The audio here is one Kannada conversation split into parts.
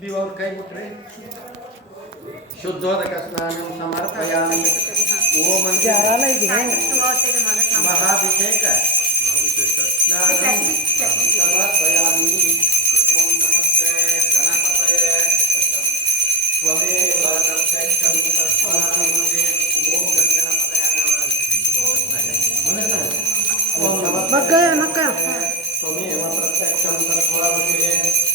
दिवावर काय मुत्रे शुद्धोदक स्नानं समर्पयामि ओम महाभिषेक स्नानं समर्पयामि ओम नमस्ते गणपतये त्वमेव प्रत्यक्षं तस्मात् ओम गणपतये नमः ओम नमस्ते त्वमेव प्रत्यक्षं तस्मात्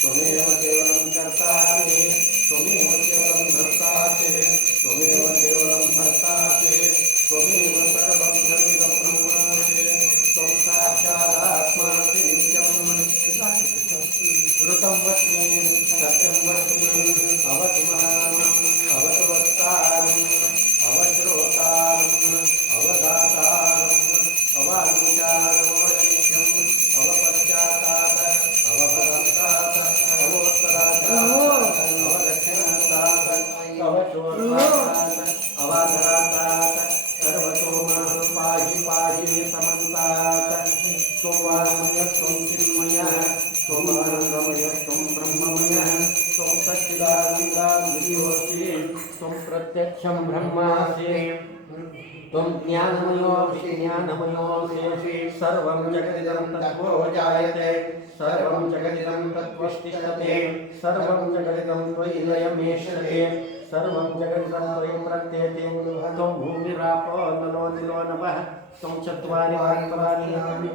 त्वमेव केवलं कर्तासि त्वमेव केवलं धर्तासि त्वमेव केवलं भर्तासि त्वमेव सर्वं जगदं ब्रह्मासि त्वं साक्षादात्मासि नित्यं ऋतं वच्मि सत्यं वच्मि अवतु माम् अवतु वक्तारम् अवश्रोतारम् अवदातारम् अवानुचारम् अवशिष्यम् अवपश्चातात् अवपदन्तात् अवोत्तरात् अवदक्षिणान्तात् अवशोर्वात् अवाधरान्तात् सर्वतो मां पाहि पाहि समन्तात् त्वं वाङ्मयः त्वं चिन्मयः त्वं आनन्दमयः त्वं ब्रह्ममयः त्वं सच्चिदानन्दमयोऽसि त्वं प्रत्यक्षं ब्रह्मासि त्वं ज्ञानमयोऽसि ज्ञानमयोऽसि सर्वं जगदिदं तत्त्वो जायते सर्वं जगदिदं तत्त्वष्टिष्ठते सर्वं जगदिदं त्वयि लयमेष्यते सर्वं जगदिदं त्वयि प्रत्येते त्वं भूमिरापो नलो निलो नभः त्वं चत्वारि वर्णानि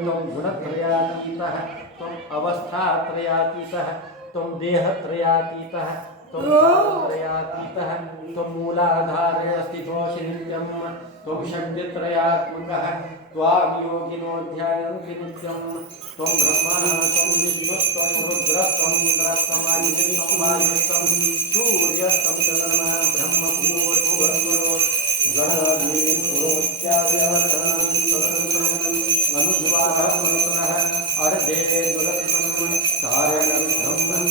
त्वं गुणत्रयातीतः त्वम् अवस्थात्रयातीतः त्वं देहत्रयातीतः त्वं कालत्रयातीतः त्वं मूलाधारे स्थितोऽसि नित्यं त्वं शक्तित्रयात्मकः त्वां योगिनो ध्यायन्ति नित्यं त्वं ब्रह्मा त्वं विष्णुस्त्वं रुद्रस्त्वं इन्द्रस्त्वं अग्निस्त्वं वायुस्त्वं सूर्यस्त्वं चन्द्रमा ब्रह्मभूर्भुवस्वरो गणाधिपुरोत्यादिवर्णानि तदनन्तरम् अनुद्वारः पुनः अर्धे दुरसितं कार्यकर्धं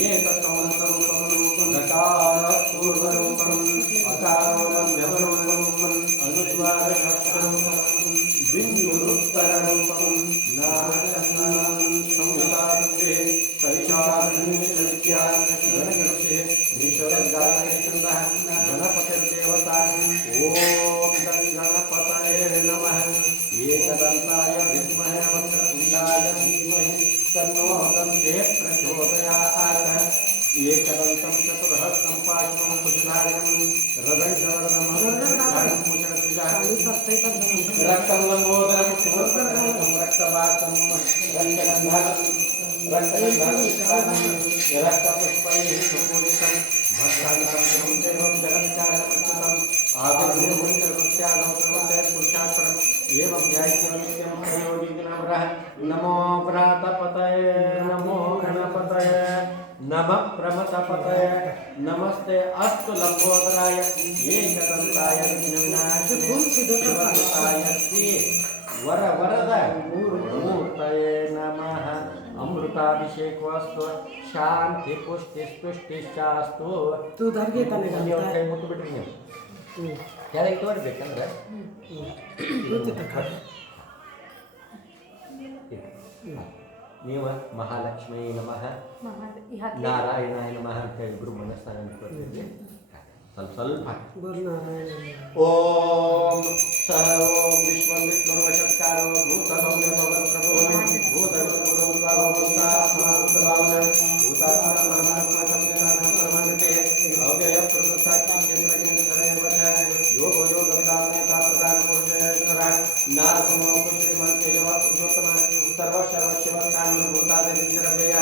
एकतमसरूपं नकारपूर्वरूपम् अकारो मध्यमरूपम् अनुद्वाररूपम् बिन्दुरुत्तररूपं नामचन्द्रं संहिताद्वे सैषाद्विचरित्या गणगणसे ईश्वरगायत्रिछन्दः गणपतिर्देवता ॐ गणपतये नमः एकदन्ताय विद्महे वक्रतुण्डाय धीमहि तन्नो दन्ते प्रचोदयात् एकदन्तं चतुर्हस्तं पाशं कुशधारं रदण्डवरदं रक्तं लम्बोदरं सुवर्णं रक्तवासं रक्तपुष्पैः सुपूजितं भक्तानां देवं जगत्कारणमच्युतम् आदिर्भूमिर्वृत्यानं पुरुषार्थम् एवं ध्यायित्यं प्रयोगिनवरः नमो व्रातपतये नमो गणपतये नमः प्रमथपतये नमस्ते अस्तु लंबोदराय एकदन्ताय विघ्नविनाशिने श्री वरवरद मूर्तये नमः अमृताभिषेकोऽस्तु शांति पुष्टि तुष्टिश्चास्तु तू धर्गे तने ಕೈ ಮುಟ್ಟು ಬಿಟ್ರಿ ನೀವು ಯಾರಿಗೆ ತೋರಿಸ್ಬೇಕಂದ್ರೆ ನೀವು ಮಹಾಲಕ್ಷ್ಮೀ ನಮಃ ನಾರಾಯಣಾಯ ನಮಃ ಅಂತ ಇಬ್ಬರು ಮನಸ್ಸಾನ ಅನ್ಕೊಳ್ತೀವಿ ಸ್ವಲ್ಪ ಓಂ ಸಹ ಓಂ ವಿಶ್ವಂ ವಿಷ್ಣುರ್ವಶತ್ಕಾರೋ ಭೂತಭಂ ಭಗವನ್ ಪ್ರಭೋ ಭೂತಭೂತಾತ್ಮಾಭೂತಾತ್ಮಾಭೂತಭಾವನ ಭೂತಾತ್ಮಾತ್ಮಕಂತೆ ಅವ್ಯಯ ಪ್ರಸಾಕ್ಷಿ ಕೇಂದ್ರಕೇಂದ್ರವಶ ಯೋಗೋ ಯೋಗ ವಿಧಾನೇತ ಪ್ರಧಾನ ಪುರುಷೇಶ್ವರ ನಾರಸಿಂಹ ಶ್ರೀಮನ್ ಕೇಶವ ಪುರುಷೋತ್ತಮ सर्वशर्वशिवकानुभूतादिन्द्रव्यय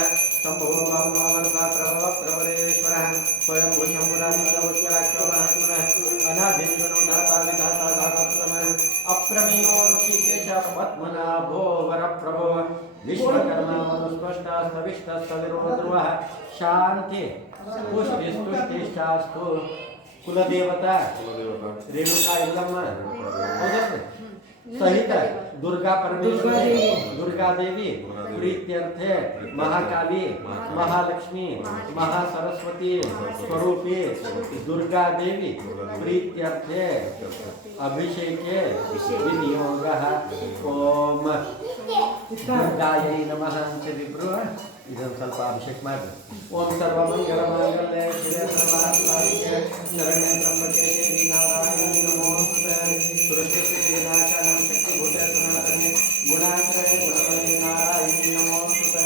शम्भो वामनोवनप्रभवप्रवरेश्वरः स्वयं भूषम्भुरादित्यवश्वराक्षोरात्मनः अनादिन्वनो दाता विधाता दातस्तमः अप्रमेयो ऋषिकेशपद्मनाभो वरप्रभो विश्वकर्मा मनुस्पष्टास्तविष्टस्तविरोध्रुवः शान्ति पुष्टिस्तुष्टिश्चास्तु कुलदेवता रेणुका इल्लम्म सहित दुर्गा परमेश्वरी दुर्गा देवी प्रीत्यर्थे महाकाली महालक्ष्मी महासरस्वती स्वरूपी दुर्गा देवी प्रीत्यर्थे अभिषेके विनियोगः ओम दुर्गायै नमः अंत विप्रो ಇದೊಂದು ಸ್ವಲ್ಪ ಅಭಿಷೇಕ ಮಾಡಿ. ಓಂ ಸರ್ವಮಂಗಳ ಮಾಂಗಲ್ಯೆ ಶಿವೆ ಸರ್ವಾರ್ಥಸಾಧಿಕೆ ಶರಣ್ಯೆ ತ್ರ್ಯಂಬಕೆ ದೇವಿ ನಾರಾಯಣಿ ನಮೋಸ್ತುತೆ. ಸೃಷ್ಟಿ ಸ್ಥಿತಿ ವಿನಾಶಾನಾಂ ಶಕ್ತಿಭೂತೆ ಸನಾತನೆ ಗುಣಾಶ್ರಯೇ ಗುಣಮಯೇ ನಾರಾಯಣಿ ನಮೋಸ್ತುತೆ.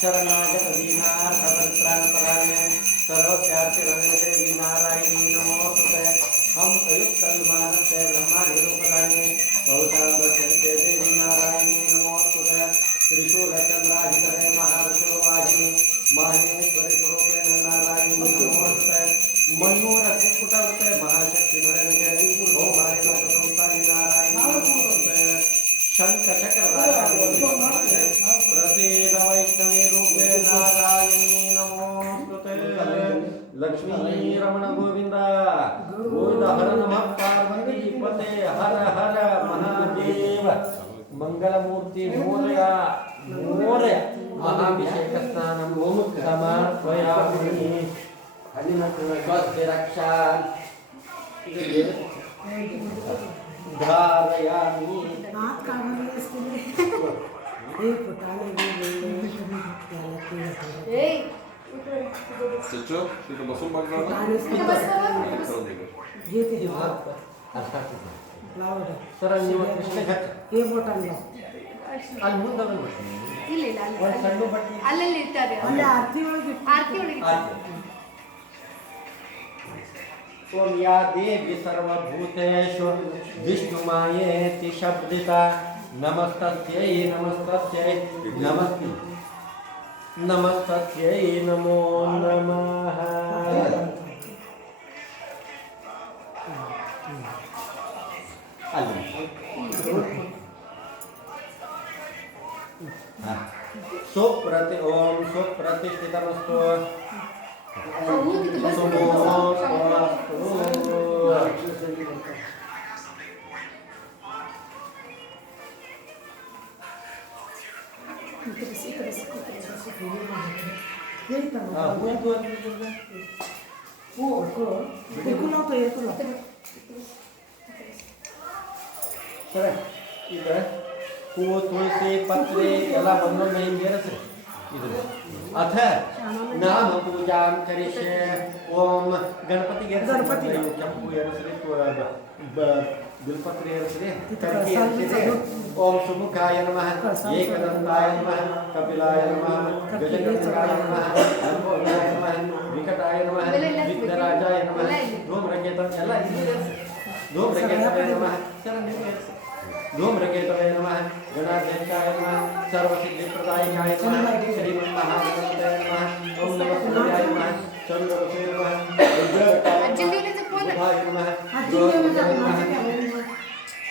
ಶರಣಾಗತ ದೀನಾರ್ಥ ಪರಿತ್ರಾಣಪರಾಯಣೆ सर्वस्यार्थे रमे देवी नारायणी नमोस्तुते. हम संयुक्त विमान से ब्रह्मांड रूपदायिने कौशाम्बचरिते देवी नारायणी नमोस्तुते. त्रिशूल चंद्राधिधरे महावृषभवाहिनी माहेश्वरी स्वरूपेण नारायणी नमोस्तुते. मयूर कुक्कुटवते महाशक्ति धरणे ओमार्य प्रसंस्थानि नारायणी नमोस्तुते. शंख चक्रधारी प्रसीद वैष्णवी रूपे नारायणी नमोस्तुते. लक्ष्मी रमण गोविंद गोविंद हर नमः पार्वती पते हर हर महादेव. मंगलमूर्ति मोरया मोरया महाभिषेक स्नानं समर्पयामि. स्वस्ति रक्षा धारयामि. Ciccio, siete basuun background? Sir ನೀವು ಕೃಷ್ಣ ಘಟ್ಟ ಅಲ್ಲಿ ಮುಂದೆ ಇಲ್ಲ ಇಲ್ಲ ಒಂದು ಸಣ್ಣ ಬಟ್ಟೆ ಅಲ್ಲಲ್ಲಿ ಇರ್ತಾರೆ ಅಲ್ಲಿ ಆರತಿ ಒಳಗೆ ಆರತಿ ಒಳಗೆ ಓಂ ಯಾ ದೇವಿ ಸರ್ವಭೂತೇಷು ವಿಷ್ಣುಮಾಯೇತಿ ಶಬ್ದಿತಾ ನಮಸ್ತಸ್ಯೈ ನಮಸ್ತಸ್ಯೈ ನಮಸ್ತೆ ನಮಸ್ತಸ್ಯೈ ನಮೋ ನಮಃ. ಅಲ್ಲಿ ಸುಪ್ರತಿ ಓಂ ಸುಪ್ರತಿಷ್ಠಿತಮಸ್ತು ಸರಿ ಈಗ ಹೂವು ತುಳಸಿ ಪತ್ರೆ ಎಲ್ಲ ಒಂದೊಂದು ಹಿಂಗೆ ಏರಿಸ್ರಿ. ಇದು ಅಥ ನಾಮ ಪೂಜಾಂ ಕರಿಷ್ಯೆ. ಓಂ ಗಣಪತಿಗೆ ಗಣಪತಿ ಕೆಂಪು ಏರಿಸ್ರಿ, ಬಿಲ್ಪತ್ರೆ ಏರಿಸ್ರಿ, ಕರ್ಕಿ ಏರಿಸಿರಿ. ಓಂ ಸುಮುಖಾಯ ನಮಃ, ಏಕದಂತಾಯ ನಮಃ, ಕಪಿಲಾಯ ನಮಃ, ಗಜಕರ್ಣಿಕಾಯ ನಮಃ, ಲಂಬೋದರಾಯ ನಮಃ, ವಿಕಟಾಯ ನಮಃ, ವಿಘ್ನರಾಜಾಯ ನಮಃ, ಧೂಮ್ರಕೇತ ಎಲ್ಲ ಧೂಮ್ರಕೇತವೇ ನಮಃ. धूम्रकेतवे नमः, गणाध्यक्षाय नमः, सर्वसिद्धिप्रदायकाय नमः, श्रीमन्महागणपतये नमः, ओम नमः सूर्याय नमः, चंद्रवसे नमः, बुधाय नमः, गोविंदाय नमः,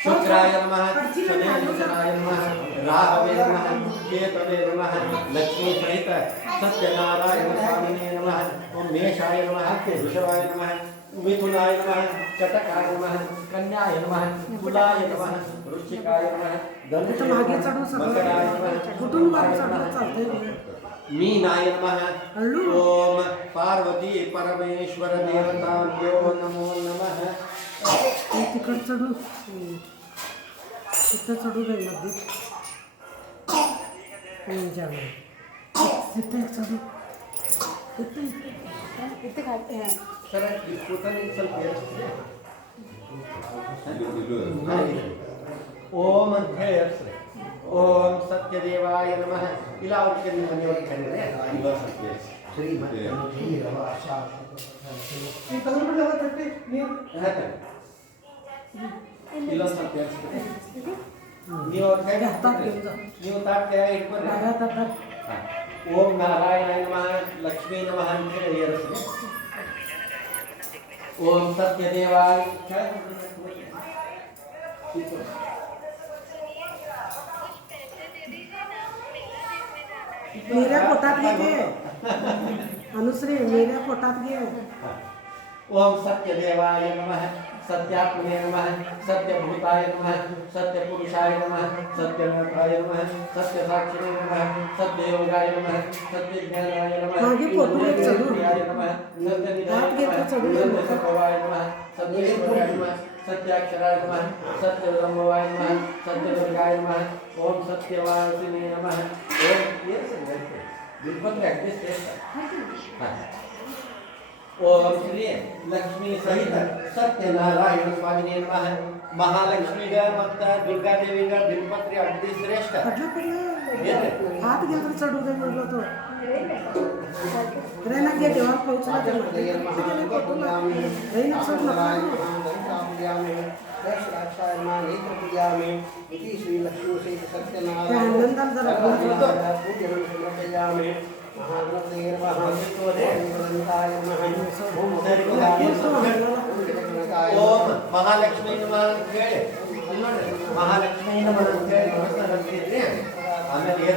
शुक्राय नमः, शनेश्वराय नमः, राहवे नमः, केतवे नमः, लक्ष्मी सहित सत्यनारायण स्वामिने नमः, ओम मेषाय नमः, वृषभाय नमः, मिथुनाय नमः, कटकाय नमः, कन्याय नमः, तुलाय नमः, वृश्चिकाय नमः, मकराय नमः, मीनाय नमः. ओम पार्वती परमेश्वर देवताभ्यो नमो नमः. तिकट चढू तिथं चढू मध्ये तिथे चढू इथे खाते हैं सर ಈ ಕೂತಲ್ಲಿ ಸ್ವಲ್ಪ ಏರಿಸ್ತೀರಾ? ಓಂ ಅಂತ ಹೇಳಿ ಏರಿಸ್ರಿ. ಓಂ ಸತ್ಯದೇವಾಯ ನಮಃ. ಇಲ್ಲ ಅವ್ರಿಗೆ ನಿಮ್ಮ ಮನೆಯವ್ರಿಗೆ ಕರೀರಿ, ಇಲ್ಲ ಸತ್ಯ ಇಲ್ಲ ಸತ್ಯ ನೀವು ನೀವು ತಾಟ್ಯ ಇಟ್ಕೊರಿ. ಓಂ ನಾರಾಯಣಾಯ ನಮಃ, ಲಕ್ಷ್ಮೀ ನಮಃ ಅಂತ ಹೇಳಿ ಏರಿಸ್ರಿ. ओम सत्यदेवाय मेऱ्या पोटात घे अनुश्री मेऱ्या पोटात घे. ओम सत्यदेवाय नमः, सत्यात्मने नमः, सत्यभूताय नमः, सत्यपुरुषाय नमः, सत्यनाथाय नमः, सत्यसाक्षिणे नमः, सत्ययोगाय नमः, सत्यज्ञानाय नमः, सत्यनिधाय नमः, सत्यनिधाय नमः, सत्येश्वराय नमः, सत्याक्षराय नमः, सत्यब्रह्मवाय नमः, सत्यदुर्गाय नमः. ओम सत्यवासिने नमः. ओम ये बिलपत्र अगदी श्रेष्ठ हां ओम श्री लक्ष्मी सहित सत्यनारायण स्वामी नमः महालक्ष्मी गा मत दुर्गा देवी गा बिलपत्र अगदी श्रेष्ठ पडलं पडलं हात गेला चढू दे म्हणलं तो रेना घे देवा पोहोचला ते रेना चढ नका आनंदान जरा ओम महालक्ष्मी नमः महालक्ष्मी नमः आमेಲೆ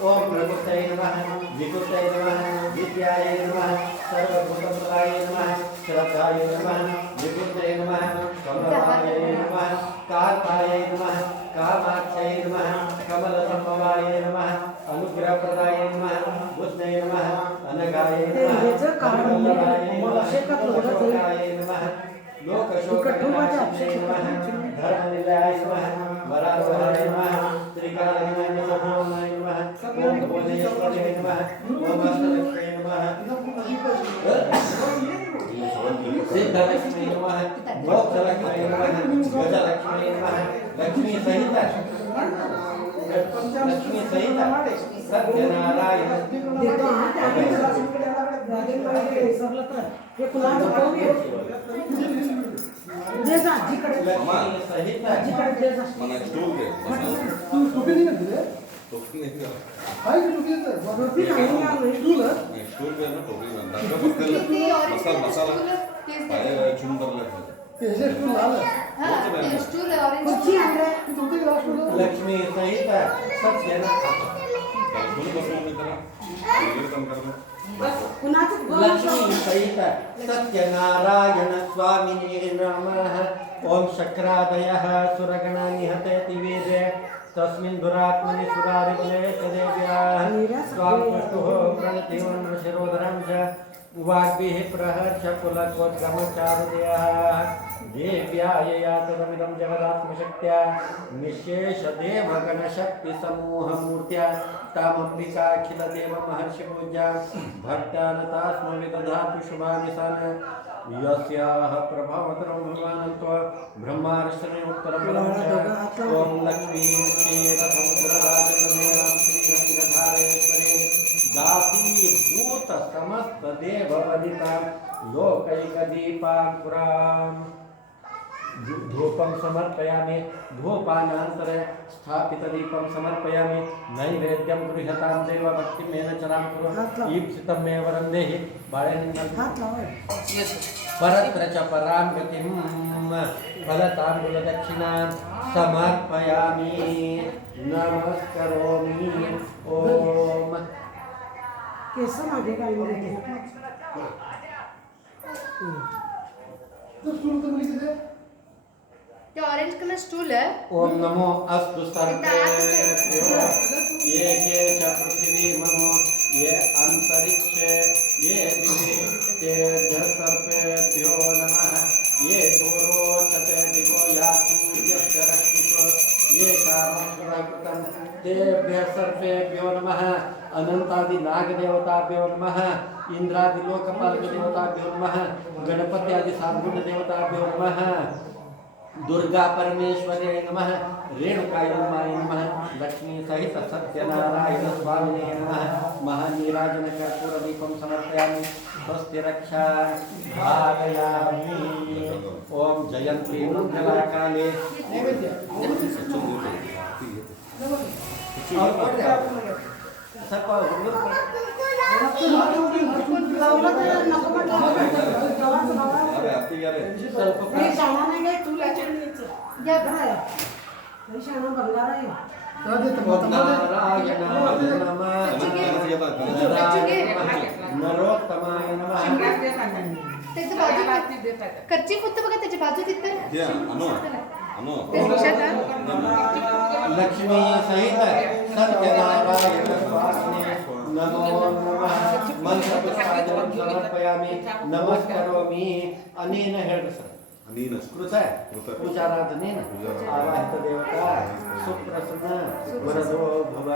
ओम प्रभुतये नमः विभुतये नमः विद्याये नमः सर्वभूतप्रदाय नमः श्रद्धाये नमः विभुतये नमः कमलाय नमः कार्ताय नमः कामाक्षये नमः कमलसंभवाय नमः अनुग्रहप्रदाय नमः बुद्धये नमः अनगाय नमः कमलाय नमः लोकशोकाय नमः धर्मनिलयाय नमः वरारोहाय नमः त्रिकालाय नमः ओम भुवनेश्वराय नमः ओम अष्टलक्ष्मी नमः सिद्धलक्ष्मी नमः मोक्षलक्ष्मी नमः गजलक्ष्मी नमः लक्ष्मी सहित सत्यनारायण देखो हां हे कुणाचं पाहूया दे जा जिकडे लक्ष्मी सहित जिकडे दे जा మన స్టూల్ దే तू टोपी नहीं करती है टोपी नहीं कर हाय की टोपी है रोटी नाही यार स्टूल है नहीं स्टूल पे ना टोपी में दक्का पकड़ ले मसाला मसाला पाए चुंदर लगे ये ऐसे स्टूल लाल है स्टूल ऑरेंज कुर्ची आणले तू टोपी का स्टूल है लक्ष्मी सहित सत्यनारायण फुल बसने में तेरा ये काम कर ले कुणाचं लक्ष्मी सहित सत्यनारायण स्वामिने नमः ओम शक्रादयः सुरगणा निहते दिवीरे तस्मिन् दुरात्मनि सुरारिले सदेव्याः स्वां पशुः प्रणतिवन् शिरोधरं च वाग्भिः प्रहर्ष पुलकोद्गमचारुदयः देव्याय यातमिदं जगदात्मशक्त्या निःशेषदेवगणशक्तिसमूहमूर्त्या तामम्बिकाखिलदेवमहर्षिपूज्या भक्तानतास्मविदधातु शुभानिशान यस्याः प्रभावतरं भगवानत्व ब्रह्मार्षणे उत्तरफलं च ॐ लक्ष्मीं क्षीरसमुद्रराजतनयां श्रीरङ्गधारेश्वरीं दासीभूत समस्तदेववदितां लोकैकदीपाङ्कुराम् धूपं समर्पयामि धूपानान्तरे स्थापितदीपं समर्पयामि नैवेद्यं गृह्यतां देवभक्तिमेन चरां कुरु ईप्सितं मे वरं देहि बाळेन्द्रं हात लावा परत्र च परां गतिं फलताम्बूलदक्षिणां समर्पयामि नमस्करोमि ॐ केस मागे काढून देते तो स्टूल तो मिली किसे ते ऑरेंज कलर स्टूल है ओम नमो अस्तु सर्वेभ्यो ये के च पृथिवी मनो ये अंतरिक्षे ये दिवे तेभ्यः सर्वेभ्यो नमः ये दूरोचते दिवो यातु यस्य रश्मिषु ये कामकृतं तेभ्यः सर्वेभ्यो नमः अनंतादि नागदेवताभ्यो नमः इंद्रादि लोकपालकदेवताभ्यो नमः गणपत्यादि सार्वभौम देवताभ्यो नमः दुर्गा परमेश्वरे नमः रेणुकाय नमः लक्ष्मी सहित सत्यनारायण स्वामिने नमः महानीराजन कर्पूर दीपं समर्पयामि स्वस्ति रक्षा भावयामि ओम जयंती मंगलाकाले नैवेद्य अरे आती यार हे शाणा नाही काय तू लाचून द्यायचं या काय हे शाणा बंगार आहे क्या देते बहुत नारायण नमः नरोत्तमाय नमः त्याच्या बाजू कच्ची फक्त बघा त्याच्या बाजू तिथे ये अनु अनु ते लक्षात आलं? लक्ष्मी सहित सत्यनारायण स्वामिने नमो नमः मंत्रपुष्पाञ्जलिं समर्पयामि नमस्करोमि अनेन हेड ನೀನಷ್ಟು ಕೃತ ಕೃತ. ಪೂಜಾರಾಧ ನೀನು ಪೂಜಾರಾಧ. ಆವಾಹಿತ ದೇವತಾ ಸುಪ್ರಸನ್ನ ವರದೋ ಭವ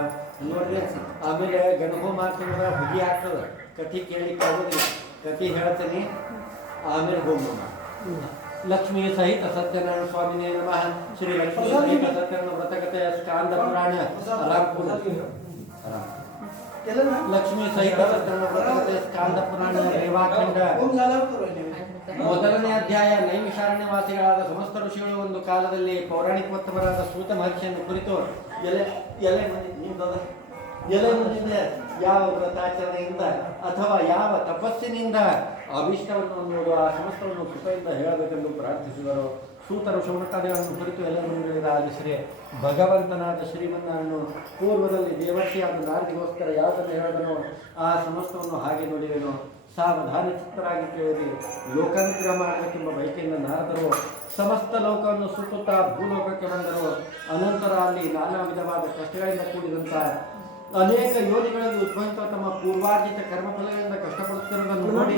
ನೋಡ್ರಿ. ಆಮೇಲೆ ಗಣಹೋಮ ಮಾಡ್ಕೊಂಡ್ರೆ ಹುಗಿ ಆಗ್ತದೆ. ಕಥೆ ಕೇಳಲಿಕ್ಕೆ ಆಗೋದಿಲ್ಲ, ಕಥೆ ಹೇಳ್ತೀನಿ ಆಮೇಲೆ ಹೋಮ. ಲಕ್ಷ್ಮೀ ಸಹಿತ ಸತ್ಯನಾರಾಯಣ ಸ್ವಾಮಿನೇ ನಮಃ. ಶ್ರೀ ಲಕ್ಷ್ಮೀ ಸಹಿತ ಸತ್ಯನಾರಾಯಣ ವ್ರತಕಥೆಯ ಸ್ಕಾಂದ ಪುರಾಣ ರಾಮಪುರ. ಲಕ್ಷ್ಮೀ ಸಹಿತ ಸತ್ಯನಾರಾಯಣ ವ್ರತಕಥೆಯ ಸ್ಕಾಂದ ಪುರಾಣ ರೇವಾಖಂಡ ಮೊದಲನೇ ಅಧ್ಯಾಯ. ನೈಮಿಷಾರಣ್ಯವಾಸಿಗಳಾದ ಸಮಸ್ತ ಋಷಿಗಳು ಒಂದು ಕಾಲದಲ್ಲಿ ಪೌರಾಣಿಕೋತ್ತಮರಾದ ಸೂತ ಮಹರ್ಷಿಯನ್ನು ಕುರಿತು ಎಲೆ ಮುಂದಿನ ಯಾವ ವ್ರತಾಚರಣೆಯಿಂದ ಅಥವಾ ಯಾವ ತಪಸ್ಸಿನಿಂದ ಅಭೀಷ್ಟವನ್ನು ಅನ್ನೋದು ಆ ಸಮಸ್ತವನ್ನು ಕೃಪೆಯಿಂದ ಹೇಳಬೇಕೆಂದು ಪ್ರಾರ್ಥಿಸಿದರು. ಸೂತರು ಶೌನಕಾರ್ಯವನ್ನು ಕುರಿತು ಎಲ್ಲರೂ ಹೇಳಿದ ಆಲಿಸಿರೆ ಭಗವಂತನಾದ ಶ್ರೀಮನ್ನಾರಾಯಣನು ಪೂರ್ವದಲ್ಲಿ ದೇವರ್ಷಿಯಾದ ನಾರದಿಗೋಸ್ಕರ ಯಾವುದನ್ನು ಹೇಳಿದನೋ ಆ ಸಮಸ್ತವನ್ನು ಹಾಗೆ ನೋಡಿದೆನು. ಸಾವಧಾನ ಚಿತ್ತರಾಗಿ ಕೇಳಿದೆ. ಲೋಕಾನುಗ್ರಹ ಮಾಡಬೇಕೆಂಬ ಬಯಕೆಯಿಂದ ನಾರದರು ಸಮಸ್ತ ಲೋಕವನ್ನು ಸುತ್ತುತ್ತಾ ಭೂಲೋಕಕ್ಕೆ ಬಂದರು. ಅನಂತರ ಅಲ್ಲಿ ನಾನಾ ವಿಧವಾದ ಕಷ್ಟಗಳಿಂದ ಕೂಡಿದಂಥ ಅನೇಕ ಯೋನಿಗಳಲ್ಲಿ ಉದ್ಭವಿತ ತಮ್ಮ ಪೂರ್ವಾರ್ಜಿತ ಕರ್ಮಫಲಗಳಿಂದ ಕಷ್ಟಪಡುತ್ತಿರುವುದನ್ನು ನೋಡಿ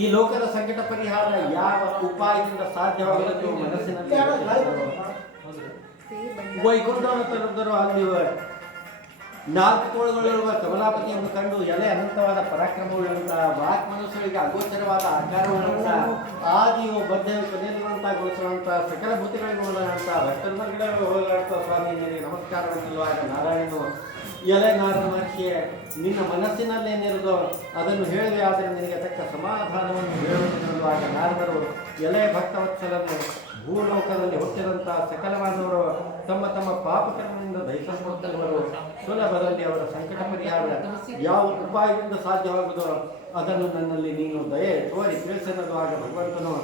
ಈ ಲೋಕದ ಸಂಕಟ ಪರಿಹಾರ ಯಾವ ಉಪಾಯದಿಂದ ಸಾಧ್ಯವಾಗಲೆಂದು ಮನಸ್ಸಿನಲ್ಲಿ ವೈಕುಂಠವನ್ನು ತಲುಪಿದರು. ಅಲ್ಲಿ 4 ತೋಳುಗಳಿರುವ ಕಮಲಾಪತಿಯನ್ನು ಕಂಡು ಎಲೆ ಅನಂತವಾದ ಪರಾಕ್ರಮವುಳ್ಳಂತಹ ವಾಕ್ ಮನಸ್ಸುಗಳಿಗೆ ಅಗೋಚರವಾದ ಆಕಾರವುಳ್ಳಂತ ಆದಿಯು ಬದ್ಧವು ಕೊನೆಯಂತ ಸಕಲ ಭೂತಿಗಳನ್ನು ಹೋದಂತ ಭಕ್ತರ್ಮಗಳನ್ನು ಹೋದಂತ ಸ್ವಾಮಿ ನಿನಗೆ ನಮಸ್ಕಾರವೆನ್ನುವಾಗ ನಾರಾಯಣನು ಎಲೆ ನಾರದ ಮಹರ್ಷಿಯೇ, ನಿನ್ನ ಮನಸ್ಸಿನಲ್ಲೇನಿರುವುದೋ ಅದನ್ನು ಹೇಳಿದೆ, ಆದರೆ ನಿನಗೆ ತಕ್ಕ ಸಮಾಧಾನವನ್ನು ಹೇಳುವುದೆನ್ನುವಾಗ ನಾರದರು ಎಲೆ ಭಕ್ತವತ್ಸಲನ್ನು ಭೂಲೋಕದಲ್ಲಿ ಹುಟ್ಟಿದಂಥ ಸಕಲವಾದವರು ತಮ್ಮ ತಮ್ಮ ಪಾಪಕರ್ಮದಿಂದ ದಹಿಸಲ್ಪಡುತ್ತಿರುವರು. ಸುಲಭದಲ್ಲಿ ಅವರ ಸಂಕಟ ಪರಿಹಾರ ಯಾವ ಉಪಾಯದಿಂದ ಸಾಧ್ಯವಾಗುವುದೋ ಅದನ್ನು ನನ್ನಲ್ಲಿ ನೀನು ದಯೆ ತೋರಿ ತಿಳಿಸೆನ್ನುವಾಗ ಭಗವಂತನು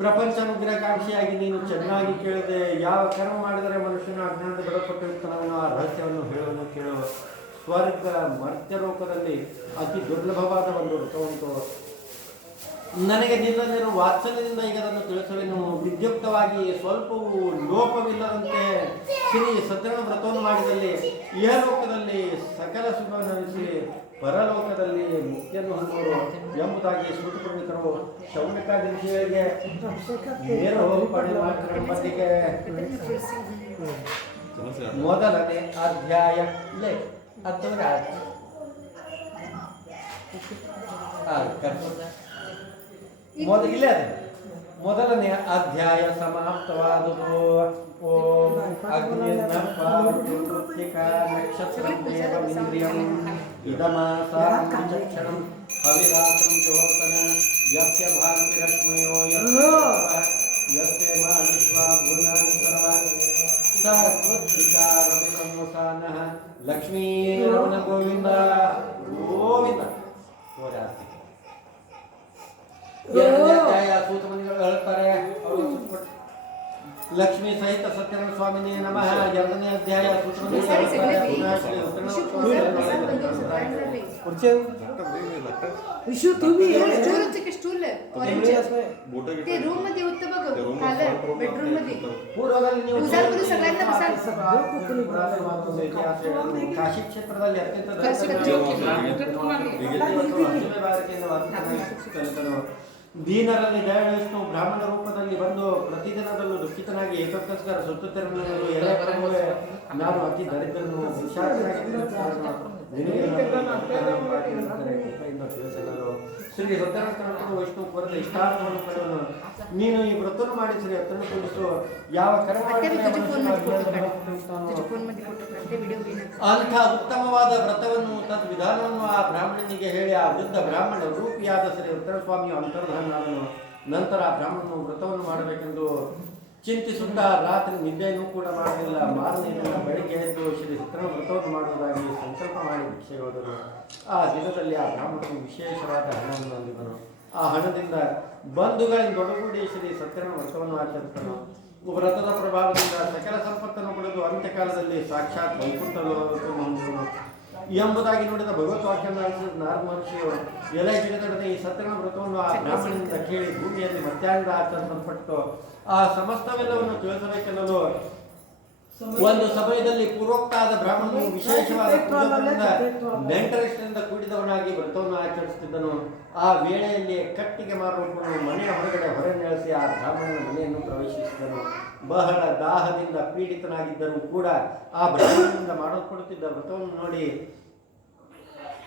ಪ್ರಪಂಚನುಗ್ರಹಕಾಂಕ್ಷಿಯಾಗಿ ನೀನು ಚೆನ್ನಾಗಿ ಕೇಳಿದೆ. ಯಾವ ಕರ್ಮ ಮಾಡಿದರೆ ಮನುಷ್ಯನ ಅಜ್ಞಾನದ ಬಿಡಲ್ಪಟ್ಟಿರುತ್ತಾನೋ ಆ ರಹಸ್ಯವನ್ನು ಹೇಳುವುದು ಕೇಳು. ಸ್ವರ್ಗ ಮರ್ತ್ಯಲೋಕದಲ್ಲಿ ಅತಿ ದುರ್ಲಭವಾದ ಒಂದು ವ್ರತವಂತು. ನನಗೆ ನಿನ್ನಲ್ಲಿರುವ ವಾತ್ಸಲ್ಯದಿಂದ ಈಗ ಅದನ್ನು ತಿಳಿಸುವೆನು. ವಿದ್ಯುಕ್ತವಾಗಿ ಸ್ವಲ್ಪವೂ ಲೋಪವಿಲ್ಲದಂತೆ ಶ್ರೀ ಸತ್ಯನಾರಾಯಣ ವ್ರತವನ್ನು ಮಾಡಿದಲ್ಲಿ ಇಹಲೋಕದಲ್ಲಿ ಸಕಲ ಸುಖವನ್ನಿಸಿ ಪರಲೋಕದಲ್ಲಿ ಮುಕ್ತಿಯನ್ನು ಹೊಂದುವರು ಎಂಬುದಾಗಿ ಶ್ರುತಿಪುರಾಣಿಕರು ಶೌನಕಾದಿ ಋಷಿಗಳಿಗೆ ನೇರ ಪಡೆಯುವುದಕ್ಕೆ ಮೊದಲನೇ ಅಧ್ಯಾಯ ಇಲ್ಲೇ ಅದೇ ಮೊದಲನೆಯ ಅಧ್ಯಾಯ ಸಮಾಪ್ತವಾದುದು. ಓಂ ಅಗ್ನಿರ್ನೃತ್ತಿಕಾ ನಕ್ಷತ್ರಂ ದೇವಮಿಂದ್ರಿಯಂ ಇದಮಾಸಾಕ್ಷಣಂ ಹವಿರಾಸಂ ಜೋತನ ಯಸ್ಯ ಭಾರತಿರಶ್ಮಯೋ ಯಸ್ಯ ಮಾ ವಿಶ್ವಾ ಭುವನಾನಿ ಸರ್ವಾಣಿ ಸಕೃತ್ತಿಕಾರವಿಸಂವಸಾನಃ. ಲಕ್ಷ್ಮೀರಮಣ ಗೋವಿಂದ ಗೋವಿಂದ. ಸೂತಮನಿಗಳು ಹೇಳ್ತಾರೆ ಅವರು ಲಕ್ಷ್ಮೀ ಸಹಿತ ಸತ್ಯನಾರಾಯಣ ಸ್ವಾಮಿನೇ ನಮಃ. 2ನೇ ಅಧ್ಯಾಯ रूम मध्ये होतं बघ खाली बेडरूम मध्ये ಪೂರ್ವದಲ್ಲಿ ನೀವು पूजा सगळ्यांना बसा. ಕಾಶಿ ಕ್ಷೇತ್ರದಲ್ಲಿ ಅತ್ಯಂತ ದೀನರಲ್ಲಿ ದಯಾಳು ವಿಷ್ಣು ಬ್ರಾಹ್ಮಣ ರೂಪದಲ್ಲಿ ಬಂದು ಪ್ರತಿದಿನದಲ್ಲೂ ದುಃಖಿತನಾಗಿ ಏಕೋತ್ಕರ ಸುತ್ತುತ್ತಿರಲು ಎಲೆ ಬರೆಯುವೆ. ನಾನು ಅತಿ ದರಿದ್ರನು ಶ್ರೀ ಸತ್ಯನಾರಾಯಣ ವಿಷ್ಣು ಬರೆದ ಇಷ್ಟಾರ್ಥವನ್ನು ಪಡೆಯುವನು. ನೀನು ಈ ವ್ರತವನ್ನು ಮಾಡಿ ಶ್ರೀ ಹತ್ತನ್ನು ತೋರಿಸು. ಯಾವ ಕರ್ಮ ಅಂಥ ಉತ್ತಮವಾದ ವ್ರತವನ್ನು ತದ್ವಿಧಾನವನ್ನು ಆ ಬ್ರಾಹ್ಮಣನಿಗೆ ಹೇಳಿ ಆ ವೃದ್ಧ ಬ್ರಾಹ್ಮಣ ರೂಪಿಯಾದ ಶ್ರೀ ಉತ್ತರ ಸ್ವಾಮಿಯು ಅಂತರ್ಧಾನನು. ನಂತರ ಆ ಬ್ರಾಹ್ಮಣನು ವ್ರತವನ್ನು ಮಾಡಬೇಕೆಂದು ಚಿಂತಿಸುತ್ತಾ ರಾತ್ರಿ ನಿದ್ದೆಯನ್ನು ಕೂಡ ಮಾಡಲಿಲ್ಲ. ಮಾರನೇ ದಿನ ಬೆಳಿಗ್ಗೆ ಎದ್ದು ಶ್ರೀ ಸತ್ಯನಾರಾಯಣ ವ್ರತವನ್ನು ಮಾಡುವುದಾಗಿ ಸಂಕಲ್ಪ ಮಾಡಿ ಭಿಕ್ಷೆಗೆ ಹೋದರು. ಆ ದಿನದಲ್ಲಿ ಆ ಬ್ರಾಹ್ಮಣನು ವಿಶೇಷವಾದ ಹಣವನ್ನು ಹೊಂದಿದನು. ಆ ಹಣದಿಂದ ಬಂಧುಗಳಿಂದ ಒಡಗೂಡಿ ಶ್ರೀ ಸತ್ಯನಾರಾಯಣ ವ್ರತವನ್ನು ಆಚರಿಸಿದನು. ವ್ರತದ ಪ್ರಭಾವದಿಂದ ಸಕಲ ಸಂಪತ್ತನ್ನು ಪಡೆದು ಅಂತ್ಯಕಾಲದಲ್ಲಿ ಸಾಕ್ಷಾತ್ ವೈಕುಂಠ ಲೋಕವನ್ನು ಹೊಂದಿದನು ಎಂಬುದಾಗಿ ನೋಡಿದ ಭಗವತ್ ವಾಕ್ಯವನ್ನು ನಾರದ ಮಹರ್ಷಿಯು ಎಲೆ ಗಿಡದೊಡನೆ ಈ ಸತ್ಯನಾರಾಯಣ ವ್ರತವನ್ನು ಆ ಬ್ರಾಹ್ಮಣನಿಂದ ಕೇಳಿ ಭೂಮಿಯಲ್ಲಿ ಮಧ್ಯಾಹ್ನದ ಆಚರಿಸಲ್ಪಟ್ಟು ಆ ಸಮಸ್ತವೆಲ್ಲವನ್ನು ತಿಳಿಸಬೇಕೆನ್ನಲು ಒಂದು ಸಮಯದಲ್ಲಿ ಪೂರ್ವೋಕ್ತಾದ ಬ್ರಾಹ್ಮಣನು ವಿಶೇಷವಾದ ಪೂಜೆಗಳಿಂದ ನೆಂಟರಿಷ್ಟದಿಂದ ಕೂಡಿದವನಾಗಿ ವ್ರತವನ್ನು ಆಚರಿಸುತ್ತಿದ್ದನು. ಆ ವೇಳೆಯಲ್ಲಿ ಕಟ್ಟಿಗೆ ಮಾರುವವನು ಮನೆಯ ಹೊರಗಡೆ ಹೊರನೆಳೆಸಿ ಆ ಬ್ರಾಹ್ಮಣನ ಮನೆಯನ್ನು ಪ್ರವೇಶಿಸಿದನು. ಬಹಳ ದಾಹದಿಂದ ಪೀಡಿತನಾಗಿದ್ದರೂ ಕೂಡ ಆ ಬ್ರಾಹ್ಮಣನಿಂದ ಮಾಡಲ್ಪಡುತ್ತಿದ್ದ ವ್ರತವನ್ನು ನೋಡಿ,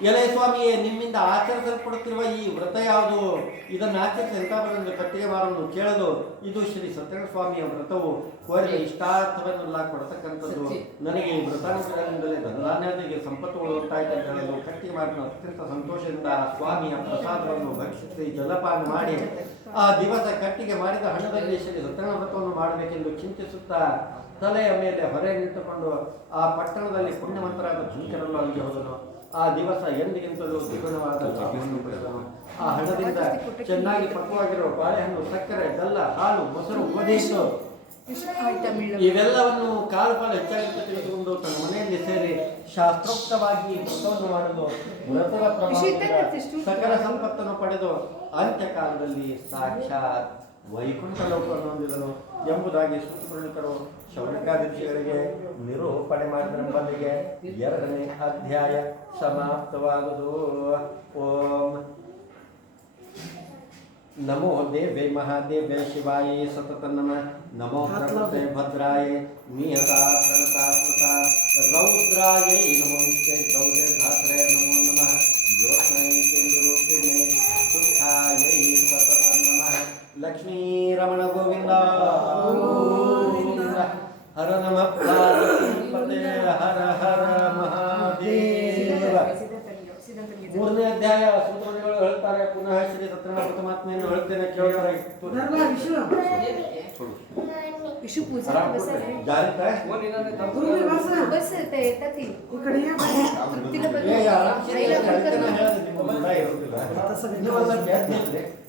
ಎಲೆ ಸ್ವಾಮಿಯೇ, ನಿಮ್ಮಿಂದ ಆಚರಿಸಲ್ಪಡುತ್ತಿರುವ ಈ ವ್ರತ ಯಾವುದು? ಇದನ್ನು ಆಚರಿಸಿ ಎಂತಾಬರೆಂದು ಕಟ್ಟಿಗೆ ಮಾರನ್ನು ಕೇಳಲು, ಇದು ಶ್ರೀ ಸತ್ಯನಾರಾಯಣ ಸ್ವಾಮಿಯ ವ್ರತವು. ಕೋರಿದ ಇಷ್ಟಾರ್ಥವನ್ನೆಲ್ಲ ಕೊಡತಕ್ಕಂಥದ್ದು. ನನಗೆ ಈ ವ್ರತಾನುಷ್ಠಾನದಿಂದಲೇ ಧನಧಾನ್ಯಗಳಿಗೆ ಸಂಪತ್ತುಗಳು ಒಟ್ಟಾಯ್ತು ಅಂತ ಹೇಳಲು ಕಟ್ಟಿಗೆ ಮಾರನು ಅತ್ಯಂತ ಸಂತೋಷದಿಂದ ಆ ಸ್ವಾಮಿಯ ಪ್ರಸಾದವನ್ನು ಭಕ್ಷಿಸಿ ಜಲಪಾನ ಮಾಡಿ ಆ ದಿವಸ ಕಟ್ಟಿಗೆ ಮಾರಿದ ಹಣದಲ್ಲಿ ಶ್ರೀ ಸತ್ಯನಾರಾಯಣ ವ್ರತವನ್ನು ಮಾಡಬೇಕೆಂದು ಚಿಂತಿಸುತ್ತಾ ತಲೆಯ ಮೇಲೆ ಹೊರೆ ನಿಂತುಕೊಂಡು ಆ ಪಟ್ಟಣದಲ್ಲಿ ಪುಣ್ಯವಂತರಾದ ಝುಂಕರನ್ನು ಅಲ್ಲಿಗೆ ಹೋದನು. ಆ ದಿವಸ ಎಂದಿಗಿಂತಲೂ ದ್ವಿಗುಣವಾದ ಲಾಭವನ್ನು ಪಡೆದನು. ಆ ಹಣದಿಂದ ಚೆನ್ನಾಗಿ ಪಕ್ವವಾಗಿರುವ ಬಾಳೆಹಣ್ಣು, ಸಕ್ಕರೆ, ಬೆಲ್ಲ, ಹಾಲು, ಮೊಸರು, ಗೋಧಿ ಇವೆಲ್ಲವನ್ನು ಕಾಲು ಹೆಚ್ಚಾಗಿ ತೆಗೆದುಕೊಂಡು ತನ್ನ ಮನೆಯಲ್ಲಿ ಸೇರಿ ಶಾಸ್ತ್ರೋಕ್ತವಾಗಿ ವ್ರತವನ್ನು ಮಾಡಲು ವ್ರತದ ಪ್ರಭಾವದಿಂದ ಸಕಲ ಸಂಪತ್ತನ್ನು ಪಡೆದು ಅಂತ್ಯಕಾಲದಲ್ಲಿ ಸಾಕ್ಷಾತ್ ವೈಕುಂಠ ಲೋಕವನ್ನು ಹೊಂದಿದನು ಎಂಬುದಾಗಿ ಸುತ್ತುಪುರಾಣಿಕರು ಶೌನಕಾದಿಗಳಿಗೆ ನಿರೂಪಣೆ ಮಾಡಿದರೆಂಬಲ್ಲಿಗೆ 2ನೇ ಅಧ್ಯಾಯ ಸಮಾಪ್ತವಾಗುವುದು. ಓಂ ನಮೋ ದೇವೇ ಮಹಾದೇವ್ಯ ಶಿವಾಯ ಸತತ ನಮಃ. ನಮೋ ಪ್ರಕೃತೆ ಭದ್ರಾಯ ನಿಯತಾ ಪ್ರಣತಾ ಸ್ಮೃತಾ ರೌದ್ರಾಯ ನಮೋ ನಿತ್ಯ ಗೌರೇ ಧಾತ್ರೆ ನಮೋ ನಮಃ. ಜ್ಯೋತ್ಸ್ನಾಯ ಕೇಂದ್ರೂಪಿಣೆ ಸುಖಾಯ ಸತತ ನಮಃ. ಲಕ್ಷ್ಮೀ ರಮಣ ಗೋವಿಂದ ಹರ ನಮಃ ಪಾರ್ವತೀಪತೆ ಹರ ಹರ ಮಹಾದೇವ. 3ನೇ ಅಧ್ಯಾಯ ಸೂತ್ರಗಳು ಹೇಳ್ತಾರೆ. ಪುನಃ ಶ್ರೀ ಸತ್ಯನಾರಾಯಣ ಪರಮಾತ್ಮೆಯನ್ನು ಹೇಳ್ತೇನೆ, ಕೇಳ್ತಾರೆ. विषु पूजा बस आहे जाणता बस ते येतात ती इकडे या तृप्तीला बघ ಏ ಆರಾಮ್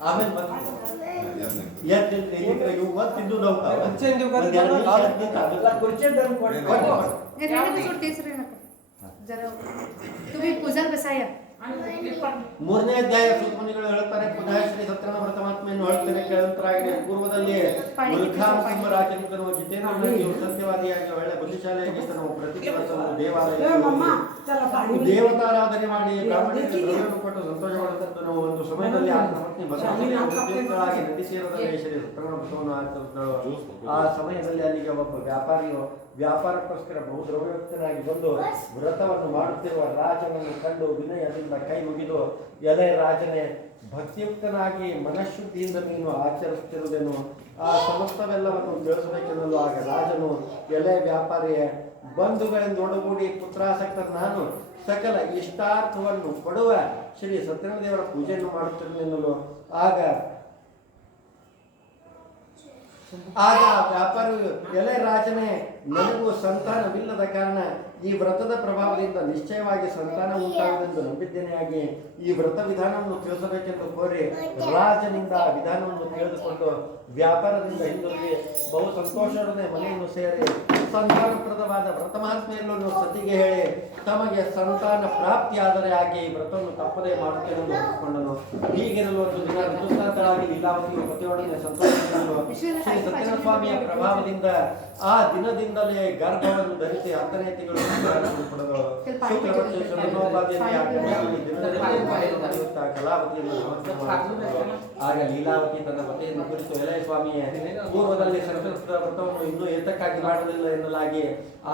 ಆಮೇಲೆ ಇವು ಮತ್ತಿದ್ದು ನಾವು सोडतेच रे नका जरा तुम्ही पूजा बसाया. 3ನೇ ಅಧ್ಯಾಯ ಸುಖಮುನಿಗಳು ಹೇಳ್ತಾರೆ. ಪುನಃ ಶ್ರೀ ಸತ್ಯನಾರಾಯಣ ಪರಮಾತ್ಮೆಯನ್ನು ಹೇಳ್ತೇನೆ, ಕೇಳುವಂತರಾಗಿದೆ. ಪೂರ್ವದಲ್ಲಿ ರಾಜನಿಂದನು ಜಿತೇಂದ್ರನಾಗಿಯೂ ಸತ್ಯವಾದಿಯಾಗಿ ಒಳ್ಳೆ ಬುದ್ಧಿಶಾಲಿಯಾಗಿದ್ದನು. ಪ್ರತಿ ವರ್ಷವೂ ದೇವತಾರಾಧನೆ ಮಾಡಿ ಬ್ರಾಹ್ಮಣರಿಗೆ ದ್ರವ್ಯವನ್ನು ಕೊಟ್ಟು ಸಂತೋಷಪಡುತ್ತಿದ್ದನು. ಒಂದು ಸಮಯದಲ್ಲಿ ಆತನ ಪತ್ನಿ ಭದ್ರವಾಗಿ ನದಿ ಸೇರದಲ್ಲಿ ಶ್ರೀ ಸತ್ಯನಾರಾಯಣ ವ್ರತವನ್ನು ಆಚರಿಸಿದಳು. ಆ ಸಮಯದಲ್ಲಿ ಅಲ್ಲಿಗೆ ಒಬ್ಬ ವ್ಯಾಪಾರಿಯು ವ್ಯಾಪಾರಕ್ಕೋಸ್ಕರ ಬಹು ದ್ರವ್ಯಯುಕ್ತನಾಗಿ ಬಂದು ವ್ರತವನ್ನು ಮಾಡುತ್ತಿರುವ ರಾಜನನ್ನು ಕಂಡು ವಿನಯದಿಂದ ಕೈ ಮುಗಿದು, ಎಲೆ ರಾಜನೇ, ಭಕ್ತಿಯುಕ್ತನಾಗಿ ಮನಃಶುದ್ಧಿಯಿಂದ ನೀನು ಆಚರಿಸುತ್ತಿರುವುದೇನು? ಆ ಸಮಸ್ತವೆಲ್ಲವನ್ನು ತಿಳಿಸಬೇಕೆನ್ನಲು ಆಗ ರಾಜನು, ಎಲೆ ವ್ಯಾಪಾರಿಯೇ, ಬಂಧುಗಳೆಂದು ಒಡಗೂಡಿ ಪುತ್ರಾಸಕ್ತ ನಾನು ಸಕಲ ಇಷ್ಟಾರ್ಥವನ್ನು ಕೊಡುವ ಶ್ರೀ ಸತ್ಯನಾರಾಯಣ ದೇವರ ಪೂಜೆಯನ್ನು ಮಾಡುತ್ತಿರುವೆನೆನ್ನಲು ಆಗ ವ್ಯಾಪಾರಿಯು, ಎಲೆ ರಾಜನೇ, ನನಗೂ ಸಂತಾನವಿಲ್ಲದ ಕಾರಣ ಈ ವ್ರತದ ಪ್ರಭಾವದಿಂದ ನಿಶ್ಚಯವಾಗಿ ಸಂತಾನ ಉಂಟಾಗುವುದೆಂದು ನಂಬಿದ್ದೇನೆಯಾಗಿ ಈ ವ್ರತ ವಿಧಾನವನ್ನು ತಿಳಿಸಬೇಕೆಂದು ಕೋರಿ ರಾಜನಿಂದ ವಿಧಾನವನ್ನು ತಿಳಿದುಕೊಂಡು ವ್ಯಾಪಾರದಿಂದ ಹಿಂದಿರುಗಿ ಬಹು ಸಂತೋಷದೊಡನೆ ಮನೆಯನ್ನು ಸೇರಿ ಸಂತಾನಪ್ರದವಾದ ವ್ರತ ಮಹಾತ್ಮೆಯನ್ನು ಸತಿಗೆ ಹೇಳಿ ತಮಗೆ ಸಂತಾನ ಪ್ರಾಪ್ತಿಯಾದರೆ ಆಗಿ ಈ ವ್ರತವನ್ನು ತಪ್ಪದೇ ಮಾಡುತ್ತೇನೆಂದು ಒಪ್ಪಿಕೊಂಡನು. ಹೀಗಿರಲು ಒಂದು ದಿನ ಋತುಸ್ನಾತಳಾಗಿ ಲೀಲಾವತಿಯು ಪತಿಯೊಡನೆ ಸಂತೋಷಿಸಲು ಶ್ರೀ ಸತ್ಯನಾರಾಯಣ ಸ್ವಾಮಿಯ ಪ್ರಭಾವದಿಂದ ಆ ದಿನದಿಂದಲೇ ಗರ್ಭವನ್ನು ಧರಿಸಿ 10ನೇ ತಿಂಗಳು ಪಡೆದು ಕಲಾವತಿಯನ್ನು ಆಗ ಲೀಲಾವತಿ ತನ್ನ ಪತಿಯನ್ನು ಕುರಿತು, ಎಲೆ ಸ್ವಾಮಿಯ ಪೂರ್ವದಲ್ಲಿ ಸಂಸ್ಕೃತ ವ್ರತವನ್ನು ಇನ್ನೂ ಏತಕ್ಕಾಗಿ ಮಾಡಲಿಲ್ಲ ಎನ್ನಲಾಗಿ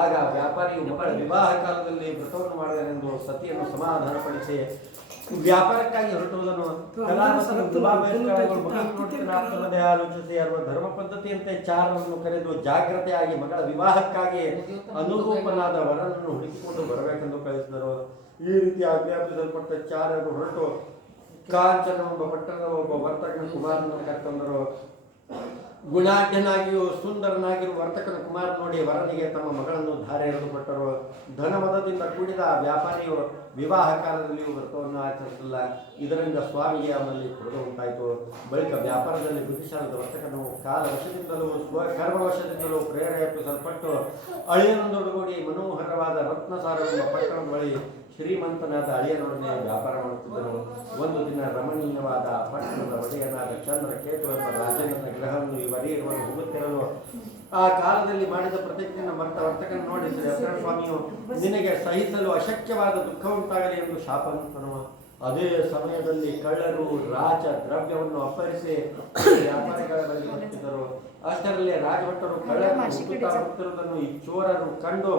ಆಗ ವ್ಯಾಪಾರಿಯು ಮಕ್ಕಳ ವಿವಾಹ ಕಾಲದಲ್ಲಿ ವ್ರತವನ್ನು ಮಾಡಿದನೆಂದು ಸತಿಯನ್ನು ಸಮಾಧಾನಪಡಿಸಿ ವ್ಯಾಪಾರಕ್ಕಾಗಿ ಹೊರಟುವುದನ್ನು ಆಲೋಚಿಸಿ ಅರುವ ಧರ್ಮ ಪದ್ಧತಿಯಂತೆ ಚಾರನನ್ನು ಕರೆದು ಜಾಗ್ರತೆಯಾಗಿ ಮಗಳ ವಿವಾಹಕ್ಕಾಗಿ ಅನುರೂಪನಾದ ವರನನ್ನು ಹುಡುಕಿಕೊಂಡು ಬರಬೇಕೆಂದು ಕಳಿಸಿದರು. ಈ ರೀತಿ ಆಜ್ಞಾಪಿಸಲ್ಪಟ್ಟ ಚಾರರು ಹೊರಟು ಕಾಂಚನ ಎಂಬ ಪಟ್ಟಣದ ಒಬ್ಬ ವರ್ತಕನ ಕುಮಾರನನ್ನು ಕರೆತಂದರು. ಗುಣಾಢ್ಯನಾಗಿಯೂ ಸುಂದರನಾಗಿರುವ ವರ್ತಕನ ಕುಮಾರ ನೋಡಿ ವರನಿಗೆ ತಮ್ಮ ಮಗಳನ್ನು ಧಾರೆ ಎರೆದುಕೊಟ್ಟರು. ಧನಮದದಿಂದ ಕೂಡಿದ ವ್ಯಾಪಾರಿಯು ವಿವಾಹ ಕಾಲದಲ್ಲಿಯೂ ವ್ರತವನ್ನು ಆಚರಿಸಲಿಲ್ಲ. ಇದರಿಂದ ಸ್ವಾಮಿಗೆ ಅವನಲ್ಲಿ ಕ್ರೋಧ ಉಂಟಾಯಿತು. ಬಳಿಕ ವ್ಯಾಪಾರದಲ್ಲಿ ಬುದ್ಧಿಶಾಲದ ವರ್ತಕನು ಕಾಲವಶದಿಂದಲೂ ಕರ್ಮವಶದಿಂದಲೂ ಪ್ರೇರೇಪಿಸಲ್ಪಟ್ಟು ಅಳಿಯನೊಂದೊಡಗೂಡಿ ಮನೋಹರವಾದ ರತ್ನಸಾರವೆಂಬ ಪಟ್ಟಣದ ಬಳಿ ಶ್ರೀಮಂತನಾದ ಅಳಿಯನೊಡನೆ ವ್ಯಾಪಾರ ಮಾಡುತ್ತಿದ್ದನು. ಒಂದು ದಿನ ರಮಣೀಯವಾದ ಪಟ್ಟಣದ ಒಡೆಯನಾದ ಚಂದ್ರಕೇತು ಎಂಬ ರಾಜನ ಗ್ರಹವನ್ನು ಇವರಿರುವರು ಹೋಗುತ್ತಿರಲು ಆ ಕಾಲದಲ್ಲಿ ಮಾಡಿದ ಪ್ರತಿಜ್ಞೆಯನ್ನು ಮರ್ತ ವರ್ತಕನ ನೋಡಿ ಶ್ರೀ ಅಪ್ಪನ ಸ್ವಾಮಿಯು ನಿನಗೆ ಸಹಿಸಲು ಅಶಕ್ಯವಾದ ದುಃಖ ಉಂಟಾಗಲಿ ಎಂದು ಶಾಪವನ್ನು ಅದೇ ಸಮಯದಲ್ಲಿ ಕಳ್ಳರು ರಾಜ ದ್ರವ್ಯವನ್ನು ಅಪಹರಿಸಿ ವ್ಯಾಪಾರಿಗಳ ಬಳಿ ಬರುತ್ತಿದ್ದರು. ಅಷ್ಟರಲ್ಲಿ ರಾಜಭಟ್ಟರು ಕಳ್ಳರು ಹುಡುಕುತ್ತಿರುವುದನ್ನು ಈ ಚೋರರು ಕಂಡು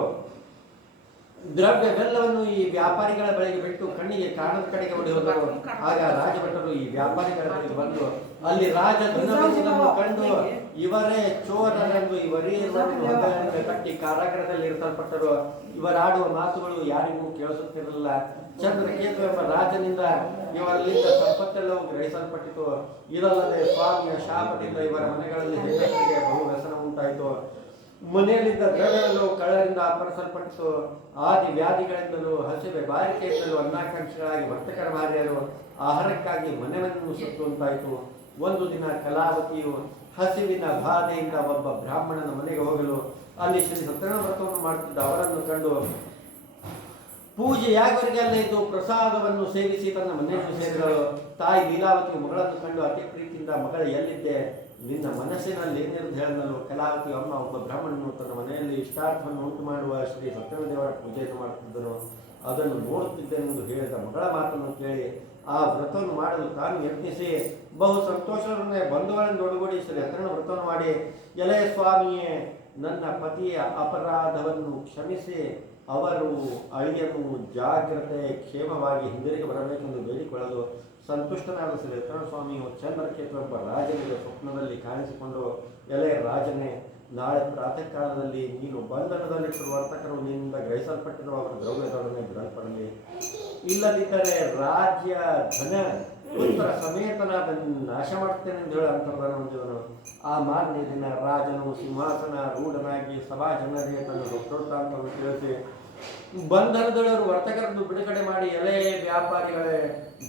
ದ್ರವ್ಯವೆಲ್ಲವನ್ನು ಈ ವ್ಯಾಪಾರಿಗಳ ಬಳಿಗೆ ಬಿಟ್ಟು ಕಣ್ಣಿಗೆ ಕಾಣದ ಕಡೆಗೆ ಹೊಡೆಯುವರು. ಆಗ ರಾಜಭಟ್ಟರು ಈ ವ್ಯಾಪಾರಿಗಳ ಬಳಿಗೆ ಬಂದು ಅಲ್ಲಿ ರಾಜ ಧನವನ್ನು ಕಂಡು ಇವರೇ ಚೋರರೆಂದು ಇವರೇ ಕಟ್ಟಿ ಕಾರಾಗೃಹದಲ್ಲಿ ಇರಿಸಲ್ಪಟ್ಟರು. ಇವರಾಡುವ ಮಾತುಗಳು ಯಾರಿಗೂ ಕೇಳಿಸುತ್ತಿರಲಿಲ್ಲ. ಚಂದ್ರಕೇತು ಎಂಬ ರಾಜನಿಂದ ಇವರಲ್ಲಿದ್ದ ಸಂಪತ್ತೆಲ್ಲವೂ ಗ್ರಹಿಸಲ್ಪಟ್ಟಿತು. ಇದಲ್ಲದೆ ಸ್ವಾಮಿಯ ಶಾಪದಿಂದ ಇವರ ಮನೆಗಳಲ್ಲಿ ಹೆಂಡತಿಗೆ ಬಹು ವ್ಯಸನ ಉಂಟಾಯಿತು. ಮನೆಯಲ್ಲಿದ್ದ ದ್ರವ್ಯಗಳು ಕಳ್ಳರಿಂದ ಅಪಹರಿಸಲ್ಪಟ್ಟಿತು. ಆದಿ ವ್ಯಾಧಿಗಳಿಂದಲೂ ಹಸಿವೆ ಬಾರಿಕೆಯಿಂದಲೂ ಅನ್ನಾಕಾಂಕ್ಷಿಗಳಾಗಿ ವರ್ತಕರ ಮಾರಿಯರು ಆಹಾರಕ್ಕಾಗಿ ಮನೆಯನ್ನು ಸುತ್ತುಂಟಾಯಿತು. ಒಂದು ದಿನ ಕಲಾವತಿಯು ಹಸಿವಿನ ಬಾಧೆಯಿಂದ ಒಬ್ಬ ಬ್ರಾಹ್ಮಣನ ಮನೆಗೆ ಹೋಗಲು ಅಲ್ಲಿ ಶ್ರೀ ಸತ್ಯನಾರಾಯಣ ವ್ರತವನ್ನು ಮಾಡುತ್ತಿದ್ದ ಅವರನ್ನು ಕಂಡು ಪೂಜೆಯಾಗುವವರಿಗೆಲ್ಲ ಇದ್ದು ಪ್ರಸಾದವನ್ನು ಸೇವಿಸಿ ತನ್ನ ಮನೆಯನ್ನು ಸೇರಿದಳು. ತಾಯಿ ಲೀಲಾವತಿಯು ಮಗಳನ್ನು ಕಂಡು ಅತಿ ಪ್ರೀತಿಯಿಂದ ಮಗಳ ಎಲ್ಲಿದ್ದೆ, ನಿನ್ನ ಮನಸ್ಸಿನಲ್ಲಿ ಏನಿರುವುದು ಹೇಳಲು. ಕಲಾವತಿ ಅಮ್ಮ ಒಬ್ಬ ಬ್ರಾಹ್ಮಣನು ತನ್ನ ಮನೆಯಲ್ಲಿ ಇಷ್ಟಾರ್ಥವನ್ನು ಉಂಟು ಮಾಡುವ ಶ್ರೀ ಸತ್ಯನಾರಾಯಣ ದೇವರ ಪೂಜೆಯನ್ನು ಮಾಡುತ್ತಿದ್ದನು. ಅದನ್ನು ನೋಡುತ್ತಿದ್ದೆನೆಂದು ಹೇಳಿದ ಮಗಳ ಮಾತನ್ನು ಕೇಳಿ ಆ ವ್ರತವನ್ನು ಮಾಡಲು ತಾನು ಯತ್ನಿಸಿ ಬಹು ಸಂತೋಷವನ್ನೇ ಬಂಧುಗಳನ್ನು ಒಡಗೂಡಿ ಶ್ರೀ ಸತ್ಯನಾರಾಯಣ ವ್ರತವನ್ನು ಮಾಡಿ, ಎಲೆ ಸ್ವಾಮಿಯೇ, ನನ್ನ ಪತಿಯ ಅಪರಾಧವನ್ನು ಕ್ಷಮಿಸಿ ಅವರು ಅಳಿಯನು ಜಾಗ್ರತೆ ಕ್ಷೇಮವಾಗಿ ಹಿಂದಿರುಗಿ ಬರಬೇಕೆಂದು ಬೇಡಿಕೊಳ್ಳಲು ಸಂತುಷ್ಟನಾದ ಶ್ರೀ ಸತ್ಯನಾರಾಯಣ ಸ್ವಾಮಿಯು ಚಂದ್ರಕೇತು ಎಂಬ ರಾಜನಿಗೆ ಸ್ವಪ್ನದಲ್ಲಿ ಕಾಣಿಸಿಕೊಂಡು, ಎಲೆ ರಾಜನೇ, ನಾಳೆ ಪ್ರಾತಃ ಕಾಲದಲ್ಲಿ ನೀನು ಬಂಧನದಲ್ಲಿರುವ ವರ್ತಕರು ನಿನ್ನಿಂದ ಗ್ರಹಿಸಲ್ಪಟ್ಟಿರುವ ಅವರ ದ್ರವ್ಯದೊಡನೆ ಬಿಡಲ್ಪಡಲಿ. ಇಲ್ಲದಿದ್ದರೆ ರಾಜ್ಯ ಧನ ಪುತ್ರ ಸಮೇತನಾದ ನಾಶ ಮಾಡುತ್ತೇನೆ ಎಂದು ಹೇಳಿ ಅಂತರ್ಧಾನ ಹೊಂದಿದನು. ಆ ಮಾರನೇ ದಿನ ರಾಜನು ಸಿಂಹಾಸನ ರೂಢನಾಗಿ ಸಭಾ ಜನರಿಗೆ ತನ್ನ ವೃತ್ತಾಂತವನ್ನು ತಿಳಿಸಿ ಬಂಧನದವರು ವರ್ತಕರನ್ನು ಬಿಡುಗಡೆ ಮಾಡಿ, ಎಲೆ ವ್ಯಾಪಾರಿಗಳೇ,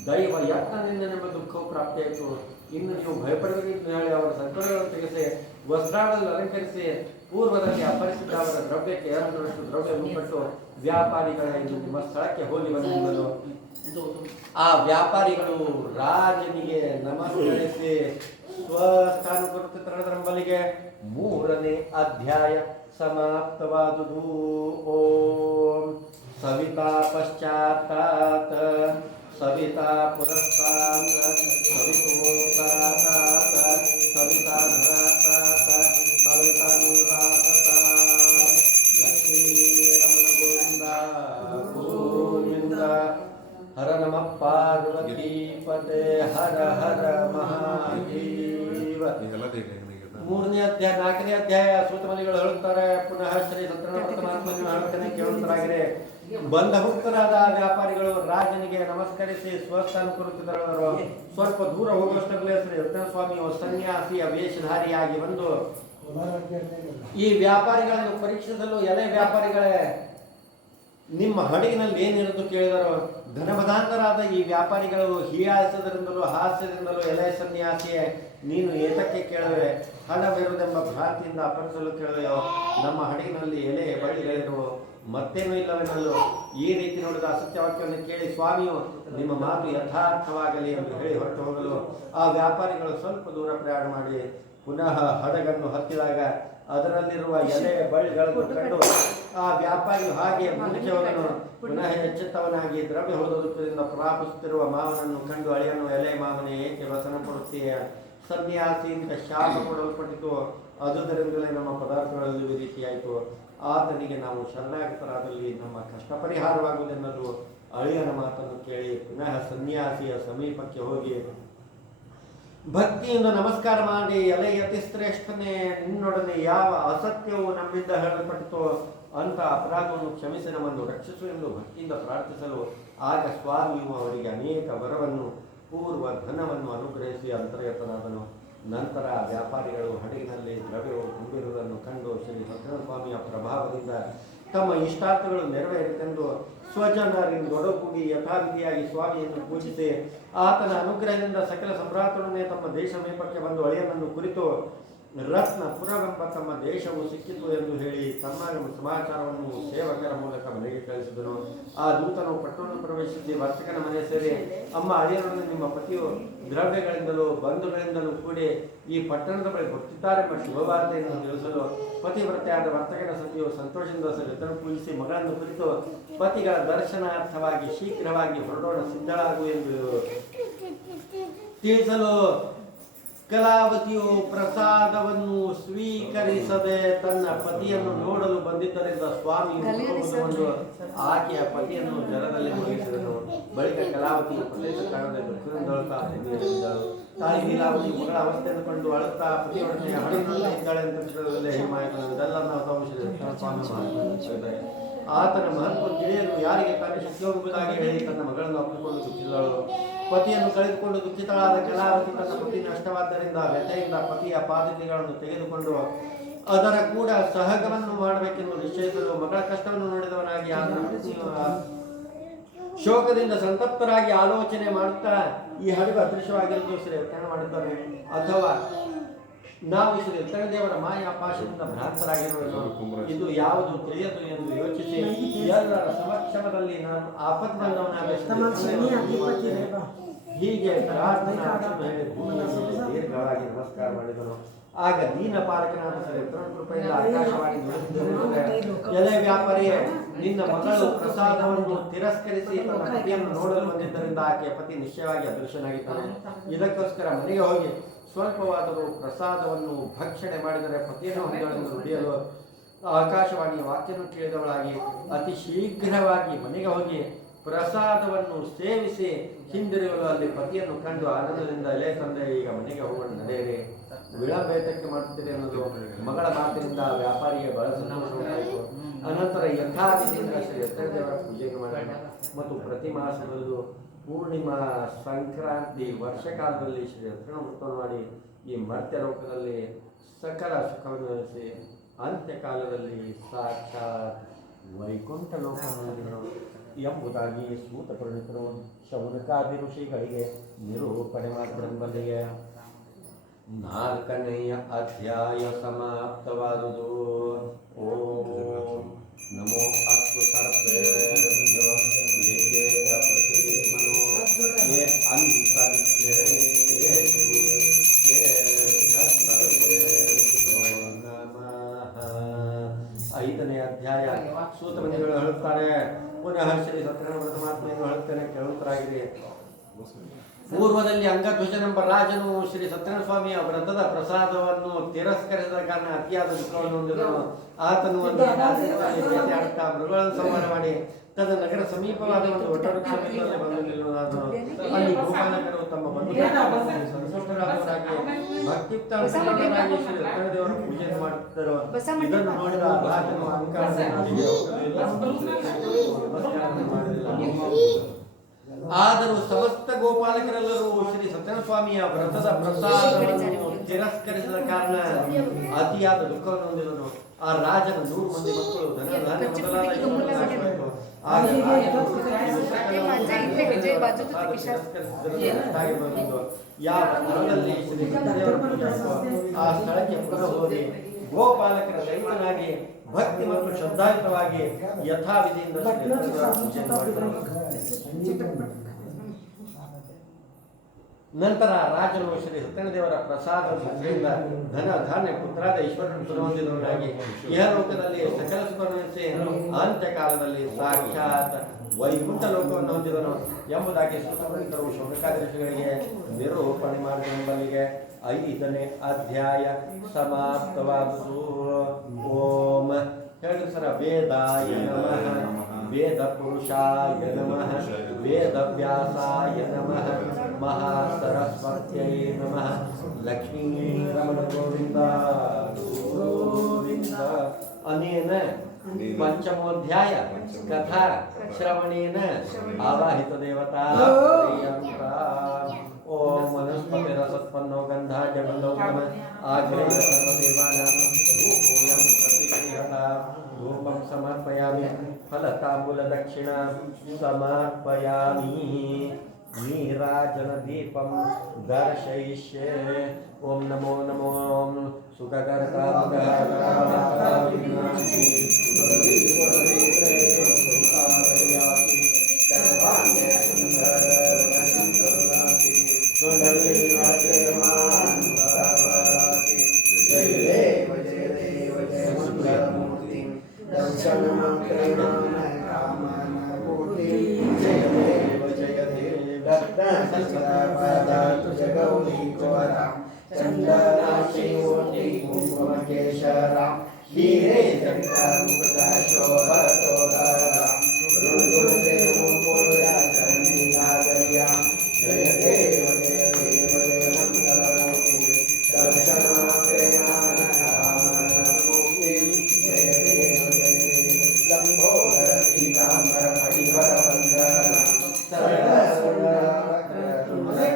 ದೈವ ಯತ್ನದಿಂದ ನಿಮ್ಮ ದುಃಖವು ಪ್ರಾಪ್ತಿಯಾಯಿತು. ಇನ್ನು ನೀವು ಭಯಪಡಬೇಕೆಂದು ಹೇಳಿ ಅವರ ಸಂಕಟಗಳನ್ನು ತೆಗೆಸಿ ವಸ್ತ್ರಾದಲ್ಲಿ ಅಲಂಕರಿಸಿ ಪೂರ್ವದಲ್ಲಿ ಅಪರಿಸಿದ್ದ ಅವರ ದ್ರವ್ಯಕ್ಕೆ 2ರಷ್ಟು ದ್ರವ್ಯವನ್ನು ಕೊಟ್ಟು ವ್ಯಾಪಾರಿಗಳ ಇಂದು ನಿಮ್ಮ ಸ್ಥಳಕ್ಕೆ ಹೋಗಿ ಬಂದಿದ್ದರು. ಆ ವ್ಯಾಪಾರಿಗಳು ರಾಜನಿಗೆ ನಮಸ್ಕರಿಸಿ ಸ್ವಸ್ಥಾನ ಕೊಡುತ್ತಿದ್ದರಂಬಲಿಗೆ 3ನೇ ಅಧ್ಯಾಯ ಸಮಾಪ್ತವಾದುದು. ಓಂ ಸವಿತಾ ಪಶ್ಚಾತ್ತಾತ್ ಸವಿತಾ ಪುರಸ್ತಾತ್ ಸವಿತೋತ್ತರಾತಾತ್ ಸವಿತಾ ಧರಾತಾತ್ ಸವಿತಾ ನೂರಾತಾತ್. ಲಕ್ಷ್ಮೀ ರಮಣ ಗೋವಿಂದ ಗೋವಿಂದ. ಹರ ನಮಃ ಪಾರ್ವತಿ ಪತೆ ಹರ ಹರ ಮಹಾದೇವ. 3ನೇ ಅಧ್ಯಾಯ 4ನೇ ಅಧ್ಯಾಯ ಸೂತಮನಿಗಳು ಹೇಳುತ್ತಾರೆ. ಪುನಃ ಶ್ರೀ ಸತ್ಯನಾರಾಯಣ ಪರಮಾತ್ಮನ ಹೇಳ್ತಾನೆ ಕೇಳುತ್ತರಾಗಿದೆ. ಬಂಧಮುಕ್ತರಾದ ವ್ಯಾಪಾರಿಗಳು ರಾಜನಿಗೆ ನಮಸ್ಕರಿಸಿ ಸ್ವಸ್ಥಾನ ಕೊಡುತ್ತಿದ್ದರು. ಸ್ವಲ್ಪ ದೂರ ಹೋಗುವಷ್ಟರಲ್ಲೇ ಶ್ರೀ ಸತ್ಯನಾರಾಯಣ ಸ್ವಾಮಿಯು ಸನ್ಯಾಸಿಯ ವೇಷಧಾರಿಯಾಗಿ ಬಂದು ಈ ವ್ಯಾಪಾರಿಗಳನ್ನು ಪರೀಕ್ಷಿಸಲು, ಎಲೆ ವ್ಯಾಪಾರಿಗಳೇ, ನಿಮ್ಮ ಹಡಗಿನಲ್ಲಿ ಏನಿರೋದು ಕೇಳಿದರು. ಘನಮದಾಂತರಾದ ಈ ವ್ಯಾಪಾರಿಗಳು ಹೀಯಾಳಿಸೋದರಿಂದಲೂ ಹಾಸ್ಯದಿಂದಲೂ, ಎಲೆ ಸನ್ಯಾಸಿಯೇ, ನೀನು ಏತಕ್ಕೆ ಕೇಳುವೆ? ಹಣವಿರುವುದೆಂಬ ಭ್ರಾಂತಿಯಿಂದ ಅಪರಿಸಲು ಕೇಳುವೆಯೋ? ನಮ್ಮ ಹಡಗಿನಲ್ಲಿ ಎಲೆ ಬಳ್ಳಿಗಳಿರುವು, ಮತ್ತೇನೂ ಇಲ್ಲವೆನ್ನಲು. ಈ ರೀತಿ ನೋಡಿದ ಅಸತ್ಯವಾಕ್ಯವನ್ನು ಕೇಳಿ ಸ್ವಾಮಿಯು ನಿಮ್ಮ ಮಾತು ಯಥಾರ್ಥವಾಗಲಿ ಎಂದು ಹೇಳಿ ಹೊರಟು ಹೋಗಲು ಆ ವ್ಯಾಪಾರಿಗಳು ಸ್ವಲ್ಪ ದೂರ ಪ್ರಯಾಣ ಮಾಡಿ ಪುನಃ ಹಡಗನ್ನು ಹತ್ತಿದಾಗ ಅದರಲ್ಲಿರುವ ಎಲೆ ಬಳ್ಳಿಗಳನ್ನು ಕಂಡು ಆ ವ್ಯಾಪಾರಿಯು ಹಾಗೆ ಮುಂದಕ್ಕೆ ಹೋದನು. ಪುನಃ ಎಚ್ಚೆತ್ತವನಾಗಿ ದ್ರವ್ಯ ಹೋದದಿಂದ ಪ್ರಾಪಿಸುತ್ತಿರುವ ಮಾವನನ್ನು ಕಂಡು ಅಳಿಯನು, ಎಲೆ ಮಾವನೇ, ಏಕೆ ವ್ಯಸನ ಕೊಡುತ್ತೀಯ? ಸನ್ಯಾಸಿಯಿಂದ ಶಾಪ ಕೊಡಲ್ಪಟ್ಟಿತು. ಅದುದರಿಂದಲೇ ನಮ್ಮ ಪದಾರ್ಥಗಳಲ್ಲಿ ಈ ರೀತಿಯಾಯಿತು. ಆತನಿಗೆ ನಾವು ಶರಣಾಗತರಾದಲ್ಲಿ ನಮ್ಮ ಕಷ್ಟ ಪರಿಹಾರವಾಗುವುದೆನ್ನಲು ಅಳಿಯನ ಮಾತನ್ನು ಕೇಳಿ ಪುನಃ ಸನ್ಯಾಸಿಯ ಸಮೀಪಕ್ಕೆ ಹೋಗಿ ಭಕ್ತಿಯಿಂದ ನಮಸ್ಕಾರ ಮಾಡಿ, ಎಲೆ ಯತಿಶ್ರೇಷ್ಠನೇ, ನಿನ್ನೊಡನೆ ಯಾವ ಅಸತ್ಯವು ನಮ್ಮಿಂದ ಹೇಳಲ್ಪಟ್ಟಿತೋ ಅಂತ ಅಪರಾಧವನ್ನು ಕ್ಷಮಿಸಿ ನಮ್ಮನ್ನು ರಕ್ಷಿಸು ಎಂದು ಭಕ್ತಿಯಿಂದ ಪ್ರಾರ್ಥಿಸಲು ಆಗ ಸ್ವಾಮಿಯು ಅವರಿಗೆ ಅನೇಕ ವರವನ್ನು ಪೂರ್ವ ಧನವನ್ನು ಅನುಗ್ರಹಿಸಿ ಅಂತರ್ಗತನಾದನು. ನಂತರ ವ್ಯಾಪಾರಿಗಳು ಹಡಗಿನಲ್ಲಿ ದ್ರವ್ಯವು ತುಂಬಿರುವುದನ್ನು ಕಂಡು ಶ್ರೀ ಸತ್ಯನಾರಾಯಣ ಸ್ವಾಮಿಯ ಪ್ರಭಾವದಿಂದ ತಮ್ಮ ಇಷ್ಟಾರ್ಥಗಳು ನೆರವೇರಿತೆಂದು ಸ್ವಜನರಿಂದೊಡಗೂಡಿ ಯಥಾವಿಧಿಯಾಗಿ ಸ್ವಾಮಿಯನ್ನು ಪೂಜಿಸಿ ಆತನ ಅನುಗ್ರಹದಿಂದ ಸಕಲ ಸಂಭ್ರಾತರನ್ನೇ ತಮ್ಮ ದೇಶ ಸಮೀಪಕ್ಕೆ ಬಂದು ಅಳಿಯನನ್ನು ಕುರಿತು ರತ್ನಪುರವೆಂಬ ತಮ್ಮ ದೇಶವು ಸಿಕ್ಕಿತು ಎಂದು ಹೇಳಿ ತಮ್ಮ ಸಮಾಚಾರವನ್ನು ಸೇವಕರ ಮೂಲಕ ಮನೆಗೆ ಕಳಿಸಿದನು. ಆ ದೂತನು ಪಟ್ಟಣವನ್ನು ಪ್ರವೇಶಿಸಿ ವರ್ತಕನ ಮನೆ ಸೇರಿ, ಅಮ್ಮ ಅಳಿಯರೊಡನೆ ನಿಮ್ಮ ಪತಿಯು ದ್ರವ್ಯಗಳಿಂದಲೂ ಬಂಧುಗಳಿಂದಲೂ ಕೂಡಿ ಈ ಪಟ್ಟಣದ ಬಳಿ ಬರ್ತಿದ್ದಾರೆಂಬ ಶುಭವಾರ್ತೆಯನ್ನು ತಿಳಿಸಲು ಪತಿವ್ರತೆಯಾದ ವರ್ತಕನ ಸತಿಯು ಸಂತೋಷದಿಂದ ಸರಿತನು ಪೂಜಿಸಿ ಮಗಳನ್ನು ಕುರಿತು ಪತಿಗಳ ದರ್ಶನಾರ್ಥವಾಗಿ ಶೀಘ್ರವಾಗಿ ಹೊರಡೋಣ ಸಿದ್ಧಳಾಗು ಎಂದು ತಿಳಿಸಲು ಕಲಾವತಿಯು ಪ್ರಸಾದವನ್ನು ಸ್ವೀಕರಿಸದೆ ತನ್ನ ಪತಿಯನ್ನು ನೋಡಲು ಬಂದಿದ್ದರಿಂದ ಸ್ವಾಮಿಯು ಆಕೆಯ ಪತಿಯನ್ನು ಜಲದಲ್ಲಿ ಮುಳುಗಿಸಿದನು. ಬಳಿಕ ಕಲಾವತಿಯು ಪ್ರದೇಶ ಕಾರಣದ ದುಃಖದಿಂದಳುತ್ತಾ ನೀರಿದ್ದಳು. ತಾಯಿ ಲೀಲಾವತಿ ಮಗಳ ಅವಸ್ಥೆಯನ್ನು ಕಂಡು ಅಳುತ್ತಾ ಪತಿಯೊಡನೆ ಹಣದಲ್ಲಿ ಇದ್ದಾಳೆ ಅಂತ ಸ್ವಾಮಿ ಆತನ ಮಹತ್ವ ತಿಳಿಯಲು ಯಾರಿಗೆ ಕಾರ್ಯ ಶಕ್ತಿಯೋಗುವುದಾಗಿ ಹೇಳಿ ತನ್ನ ಮಗಳನ್ನು ಅಪ್ಪಿಕೊಂಡು ದುಃಖಿಸಿದಳು. ಪತಿಯನ್ನು ಕಳೆದುಕೊಂಡು ದುಃಖಿತಳಾದ ಕಲಾವತಿ ತನ್ನ ಪತಿ ನಷ್ಟವಾದ್ದರಿಂದ ವ್ಯಥೆಯಿಂದ ಪತಿಯ ಪಾದತಿಗಳನ್ನು ತೆಗೆದುಕೊಂಡು ಅದರ ಕೂಡ ಸಹಗವನ್ನು ಮಾಡಬೇಕೆಂದು ನಿಶ್ಚಯಿಸಲು ಮಗಳ ಕಷ್ಟವನ್ನು ನೋಡಿದವನಾಗಿ ಆತನ ಶೋಕದಿಂದ ಸಂತಪ್ತರಾಗಿ ಆಲೋಚನೆ ಮಾಡುತ್ತಾ ಈ ಹಡಗು ಅದೃಶ್ಯವಾಗಿರುವುದು ಶ್ರೀ ವ್ಯಾಖ್ಯಾನ ಮಾಡುತ್ತಾರೆ. ಅಥವಾ ನಾವು ಶ್ರೀ ದೇವರ ಮಾಯಾ ಪಾಶದಿಂದ ಭ್ರಾಂತರಾಗಿರುವುದು ಇದು ಯಾವುದು ತಿಳಿಯದು ಎಂದು ಯೋಚಿಸಿ ಎಲ್ಲರ ಸಮಕ್ಷಮದಲ್ಲಿ ನಾನು ಆಪತ್ಬಂಧವನಾದ ಹೀಗೆ ದೀರ್ಘವಾಗಿ ನಮಸ್ಕಾರ ಮಾಡಿದನು. ಆಗ ದೀನ ಪಾಲಕನಾದ ಶ್ರೀ ಕೃಪೆಯಿಂದ ಆಕಾಶವಾಣಿ ಎಲೆ ವ್ಯಾಪಾರಿಯೇ, ನಿನ್ನ ಮಗಳು ಪ್ರಸಾದವನ್ನು ತಿರಸ್ಕರಿಸಿ ತನ್ನ ಪತಿಯನ್ನು ನೋಡಲು ಬಂದಿದ್ದರಿಂದ ಆಕೆಯ ಪತಿ ನಿಶ್ಚಯವಾಗಿ ಅದೃಶ್ಯನಾಗಿದ್ದಾನೆ. ಇದಕ್ಕೋಸ್ಕರ ಮನೆಗೆ ಹೋಗಿ ಸ್ವಲ್ಪವಾದರೂ ಪ್ರಸಾದವನ್ನು ಭಕ್ಷಣೆ ಮಾಡಿದರೆ ಪತಿಯನ್ನು ಹೊಂದಲೆಂದು ನುಡಿಯಲು ಆಕಾಶವಾಣಿಯ ವಾಕ್ಯವನ್ನು ಕೇಳಿದವಳಾಗಿ ಅತಿ ಶೀಘ್ರವಾಗಿ ಮನೆಗೆ ಹೋಗಿ ಪ್ರಸಾದವನ್ನು ಸೇವಿಸಿ ಹಿಂದಿರುಗಲು ಅಲ್ಲಿ ಪತಿಯನ್ನು ಕಂಡು ಆನಂದದಿಂದ ಎಲೆ ತಂದೆ ಈಗ ಮನೆಗೆ ಹೋಗೋಣ ನಡೆಯಿರಿ, ವಿಳಂಬೇತಕ್ಕೆ ಮಾಡುತ್ತೀರಿ ಅನ್ನೋದು ಮಗಳ ಮಾತಿನಿಂದ ವ್ಯಾಪಾರಿಗೆ ಬಹಳ ಸಂತೋಷವಾಯಿತು. ಅನಂತರ ಯಥಾವಿಧಿಯಿಂದ ಶ್ರೀ ದೇವರ ಪೂಜೆಗೆ ಮಾಡಿದ ಮತ್ತು ಪ್ರತಿ ಮಾಸದಲ್ಲೂ ಪೂರ್ಣಿಮಾ ಸಂಕ್ರಾಂತಿ ವರ್ಷಕಾಲದಲ್ಲಿ ಶ್ರೀ ವೃತ್ತವನ್ನು ಮಾಡಿ ಈ ಮರ್ತ್ಯ ಲೋಕದಲ್ಲಿ ಸಕಲ ಸುಖವನ್ನು ನಡೆಸಿ ಅಂತ್ಯಕಾಲದಲ್ಲಿ ಸಾಕ್ಷಾತ್ ವೈಕುಂಠ ಲೋಕವನ್ನು ಎಂಬುದಾಗಿ ಸೂತ ಪುರೋಹಿತರು ಶೌನಕಾದಿ ಋಷಿಗಳಿಗೆ ನಿರೂಪಣೆ ಮಾಡಿದಂಬಲ್ಲಿಗೆ 4ನೆಯ ಅಧ್ಯಾಯ ಸಮಾಪ್ತವಾದುದು. ಓಂ ನಮೋ ಅಸ್ತು ಸರ್ಪೇಭ್ಯೋ ಏಕೇಕ ಪ್ರತಿಮನೋ ಯೇ ಅಂತರಿಕ್ಷೇ ನಮಃ. 5ನೇ ಅಧ್ಯಾಯ ಸೂತ ಮುನಿಗಳು ಹೇಳುತ್ತಾರೆ. ಪುನಃ ಶ್ರೀ ಸತ್ಯನಾರಾಯಣ ವ್ರತ ಮಹಾತ್ಮೆಯನ್ನು ಹೇಳುತ್ತೇನೆ, ಕೇಳುತ್ತರಾಗಿರಿ. ಪೂರ್ವದಲ್ಲಿ ಅಂಗಧ್ವಜನೆಂಬ ರಾಜನು ಶ್ರೀ ಸತ್ಯನಾರಾಯಣ ಸ್ವಾಮಿಯ ವ್ರತದ ಪ್ರಸಾದವನ್ನು ತಿರಸ್ಕರಿಸಿದ ಕಾರಣ ಅತಿಯಾದ ದುಃಖವನ್ನು ಹೊಂದಿದನು. ಆತನು ಒಂದು ಬೇಟೆಯಾಡುತ್ತಾ ಮೃಗಗಳನ್ನು ಸಂಹಾರ ಮಾಡಿ ತನ್ನ ನಗರ ಸಮೀಪವಾದ ಒಂದು ವಟವೃಕ್ಷ ಮೇಲಲ್ಲಿ ಬಂದು ನಿಲ್ಲುವುದಾದನು. ಅಲ್ಲಿ ಗೋಪಾಲಕರು ತಮ್ಮ ಸಂತುಷ್ಟರಾದವರಾಗಿ ಭಕ್ತಿಯುಕ್ತರಾಗಿ ಶ್ರೀ ದೇವರ ಪೂಜೆಯನ್ನು ಮಾಡುತ್ತಿದ್ದರು. ಇದನ್ನು ನೋಡಿದ ರಾಜನು ಆದರೂ ಸಮಸ್ತ ಗೋಪಾಲಕರೆಲ್ಲರೂ ಶ್ರೀ ಸತ್ಯನಾರಾಯಣ ಸ್ವಾಮಿಯ ವ್ರತದ ಪ್ರಸಾದವನ್ನು ತಿರಸ್ಕರಿಸಿದ ಕಾರಣ ಅತಿಯಾದ ದುಃಖವನ್ನು ಹೊಂದಿದನು. ಆ ರಾಜನ 100 ಮಂದಿ ಮಕ್ಕಳು ಧನಧಾನ್ಯ ಮೊದಲಾದ ಯಾವ ಸ್ಥಳದಲ್ಲಿ ಶ್ರೀ ದೇವರ ಪೂಜೆ ಆ ಸ್ಥಳಕ್ಕೆ ಪುನಃ ಹೋಗಿ ಗೋಪಾಲಕರ ಸಹಿತನಾಗಿ ಭಕ್ತಿ ಮತ್ತು ಶ್ರದ್ಧಾಯುತವಾಗಿ ಯಥಾವಿಧಿಯಿಂದ ಪೂಜೆ ಮಾಡಿದರು. ನಂತರ ರಾಜನು ಶ್ರೀ ಸತ್ಯನಾರಾಯಣ ಪ್ರಸಾದದಿಂದ ಧನ ಧಾನ್ಯ ಪುತ್ರಾದ ಈಶ್ವರನ ಹೊಂದಿದವನಾಗಿ ಇಹಲೋಕದಲ್ಲಿ ಸಕಲ ಸುಖವನ್ನಿಸಿ ಅಂತ್ಯಕಾಲದಲ್ಲಿ ಸಾಕ್ಷಾತ್ ವೈಕುಂಠ ಲೋಕವನ್ನು ಹೊಂದಿದನು ಎಂಬುದಾಗಿ ಸುತಪುರಿತರು ಶೌನಕಾದಿ ನಿರೂಪಣೆ ಮಾಡಿದೆಂಬಲ್ಲಿಗೆ 5ನೇ ಅಧ್ಯಾಯ ಸಮಾಪ್ತವಾದುದು. ಓಂ ಹೇಳಿ ಸರ. ವೇದಾಯ ನಮಃ, ವೇದ ಪುರುಷಾಯ ನಮಃ, ವೇದ ವ್ಯಾಸಾಯ ನಮಃ, ಮಹಾಸರಸ್ವತ್ಯೈ ನಮಃ. ಲಕ್ಷ್ಮೀ ರಮಣ ಗೋವಿಂದ ಗೋವಿಂದ. ಅನೇನ ಪಂಚಮೋಧ್ಯಾಯ ಕಥಾ ಶ್ರವಣೇನ ಆವಾಹಿತ ದೇವತಾ ಪ್ರಿಯಂತ. ಓಂ ವನಸ್ಪತಿರಸತ್ಪನ್ನೋ ಗಂಧಾಢ್ಯ ಬಂಧೌ ಆಗ್ನೇಯ ಸರ್ವದೇವಾನಾಂ ಧೂಪೋಯಂ ಪ್ರತಿಗೃಹತಾ. ಧೂಪಂ ಸಮರ್ಪಯಾಮಿ, ಫಲತಾಂಬೂಲ ದಕ್ಷಿಣಾಂ ಸಮರ್ಪಯಾಮಿ. नीराजनदीपं दर्शयिष्ये ॐ नमो नमो हीरे जगता मुक्ता शोभतोदरा रुद्रे मुकुरा चरणी नागरिया जय देव जय देव जय मंगलमूर्ति दर्शनात्रे मुक्ति जय देव लंबोदर पीतांबर मणिवर वंदना सरल सुंदर तुमरे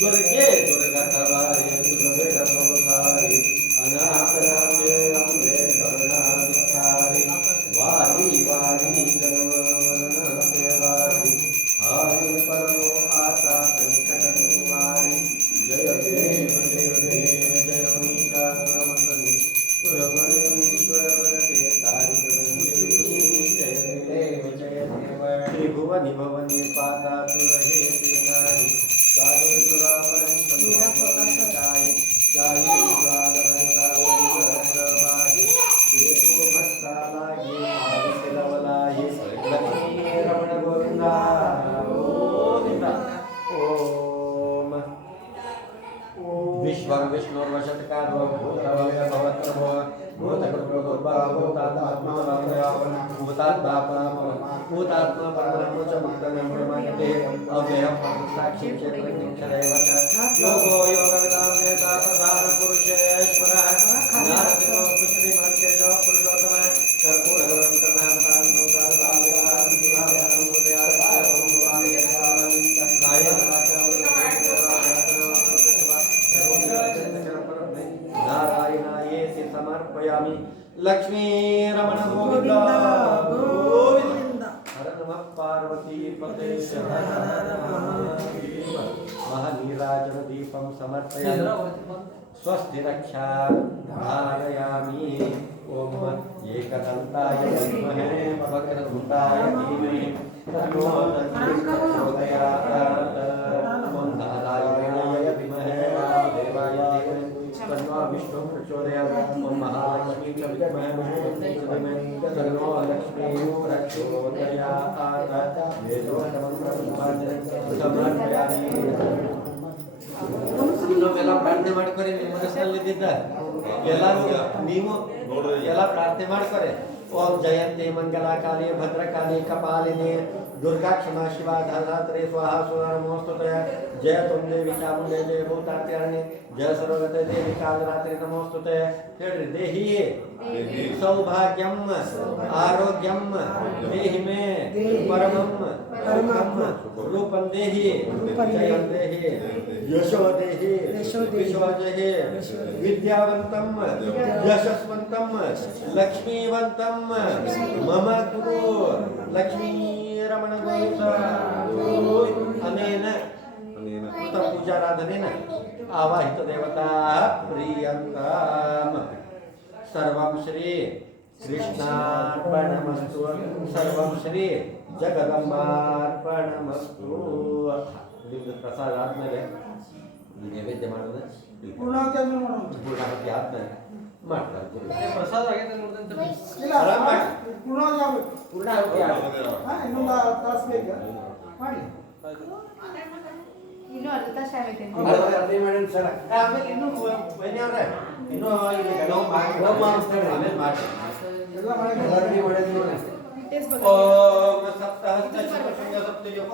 दुर्गे दुर्गतवारे दुर्गतवसारे अनाथनाथे अम्बे करुणाविस्तारे वारी वारी गणवनते वारी हारि परमो आता संकटनिवारी जय देव जय देव जय मीशासुरमर्दनी सुरवरेश्वर वरते तारिक संजीवनी जय देव जय देव त्रिभुवनि भवनि पाता सुरहे तेनाहि सारे सुरापरं सनुरापकाय गाये वादवनितावनिप्रवाहि देवो भक्तालाये आविलवलाये लक्ष्मी रमण गोविंदा गोविंदा ओम विश्वं विष्णुर्वशत्कारो भूतभव्य भवत्रभो भूतकृतोद्भावभूतात्मा भूतात्मा परमं च मुक्तं प्रमाणते अव्ययं साक्षी चेतनक्षरैव च योगो योगविदां वेदा प्रधान पुरुषेश्वरः नारसिंहो पुष्टिमान् केशवः पुरुषोत्तमः कर्पूरगौरं कर्णावतारं नारायणायेति समर्पयामि लक्ष्मी रमण गोविंद गोविंद हर नमः पार्वती पते महानीराजन दीपं समर्पयामि स्वस्ति रक्षा धारयामि ओम एकदन्ताय विद्महे वक्रतुण्डाय धीमहि तन्नो दन्ति प्रचोदयात् ओम नारायणाय विद्महे देवाय धीमहि तन्नो विष्णुः प्रचोदयात् ओम महालक्ष्मी च विद्महे विष्णुपत्न्यै तन्नो लक्ष्मीः प्रचोदयात् वेदोक्तमन्त्रं समर्पयामि ನಾವೆಲ್ಲ ಪ್ರಾರ್ಥನೆ ಮಾಡ್ಕೊರಿ ನಿಮ್ಮ ಮನಸ್ಸಿನಲ್ಲಿದ್ದ ಎಲ್ಲರೂ ನೀವು ಎಲ್ಲ ಪ್ರಾರ್ಥನೆ ಮಾಡ್ಕೊರಿ ಓಂ ಜಯಂತಿ ಮಂಗಲಾ ಕಾಳಿ ಭದ್ರಕಾಳಿ ಕಪಾಲಿನಿ दुर्गा क्षमा शिवा धात्री स्वाहा सुरा नमोस्तुते जय तुम देवी चामुंडे जय भूतात्यारण्य जय सर्वगते देवी कालरात्रि नमोस्तुते ಹೇಳ್ರಿ ದೇಹಿ ಸೌಭಾಗ್ಯಂ ಆರೋಗ್ಯಂ ದೇಹಿ ಮೇ ಪರಮಂ ರೂಪಂ ದೇಹಿ ಜಯಂ ದೇಹಿ ಯಶೋ ದೇಹಿ ವಿಶ್ವ ದೇಹಿ ವಿದ್ಯಾವಂತಂ ಯಶಸ್ವಂತಂ ಲಕ್ಷ್ಮೀವಂತಂ ಮಮ ಗುರು ಲಕ್ಷ್ಮೀ रमण गोविंद अनेन कृत पूजाराधनेन आवाहित देवता प्रियंताम सर्वं श्री कृष्णार्पणमस्तु सर्वं श्री जगदंबार्पणमस्तु ನಿಮ್ದು ಪ್ರಸಾದ ಆದ್ಮೇಲೆ ನೈವೇದ್ಯ ಮಾಡೋದು ಪೂರ್ಣಾಹುತಿ ಆದ್ಮೇಲೆ ಮಾಡ್ತಾರೆ ಪ್ರಸಾದ ಆಗೈತೆ ನೋಡ್ದಂತ ಇಲ್ಲ ಆರಾಮ್ ಮಾಡಿ ಪೂರ್ಣಾಹುತಿ ಇನ್ನೊಂದು ತಾಸು ಬೇಕಾ ಮಾಡಿ ಇನ್ನೂ ಅರ್ಧ ತಾಸು ಆಗೈತೆ ಅದೇ ಮೇಡಮ್ ಸರ್ ಆಮೇಲೆ ಇನ್ನೂ ಬನ್ನಿಯವ್ರೆ ಇನ್ನೂ ನಾವು ಮಾಡಿಸ್ತಾರೆ ಆಮೇಲೆ ಮಾಡಿ ಎಲ್ಲ ಮಾಡಿ ಎಲ್ಲರಿಗೂ ಒಳ್ಳೆಯದು ನೋಡಿ ಟೇಸ್ಟ್ ಓಂ ಸಪ್ತಹಸ್ತ ಶಿವ ಸಪ್ತಯೋಗ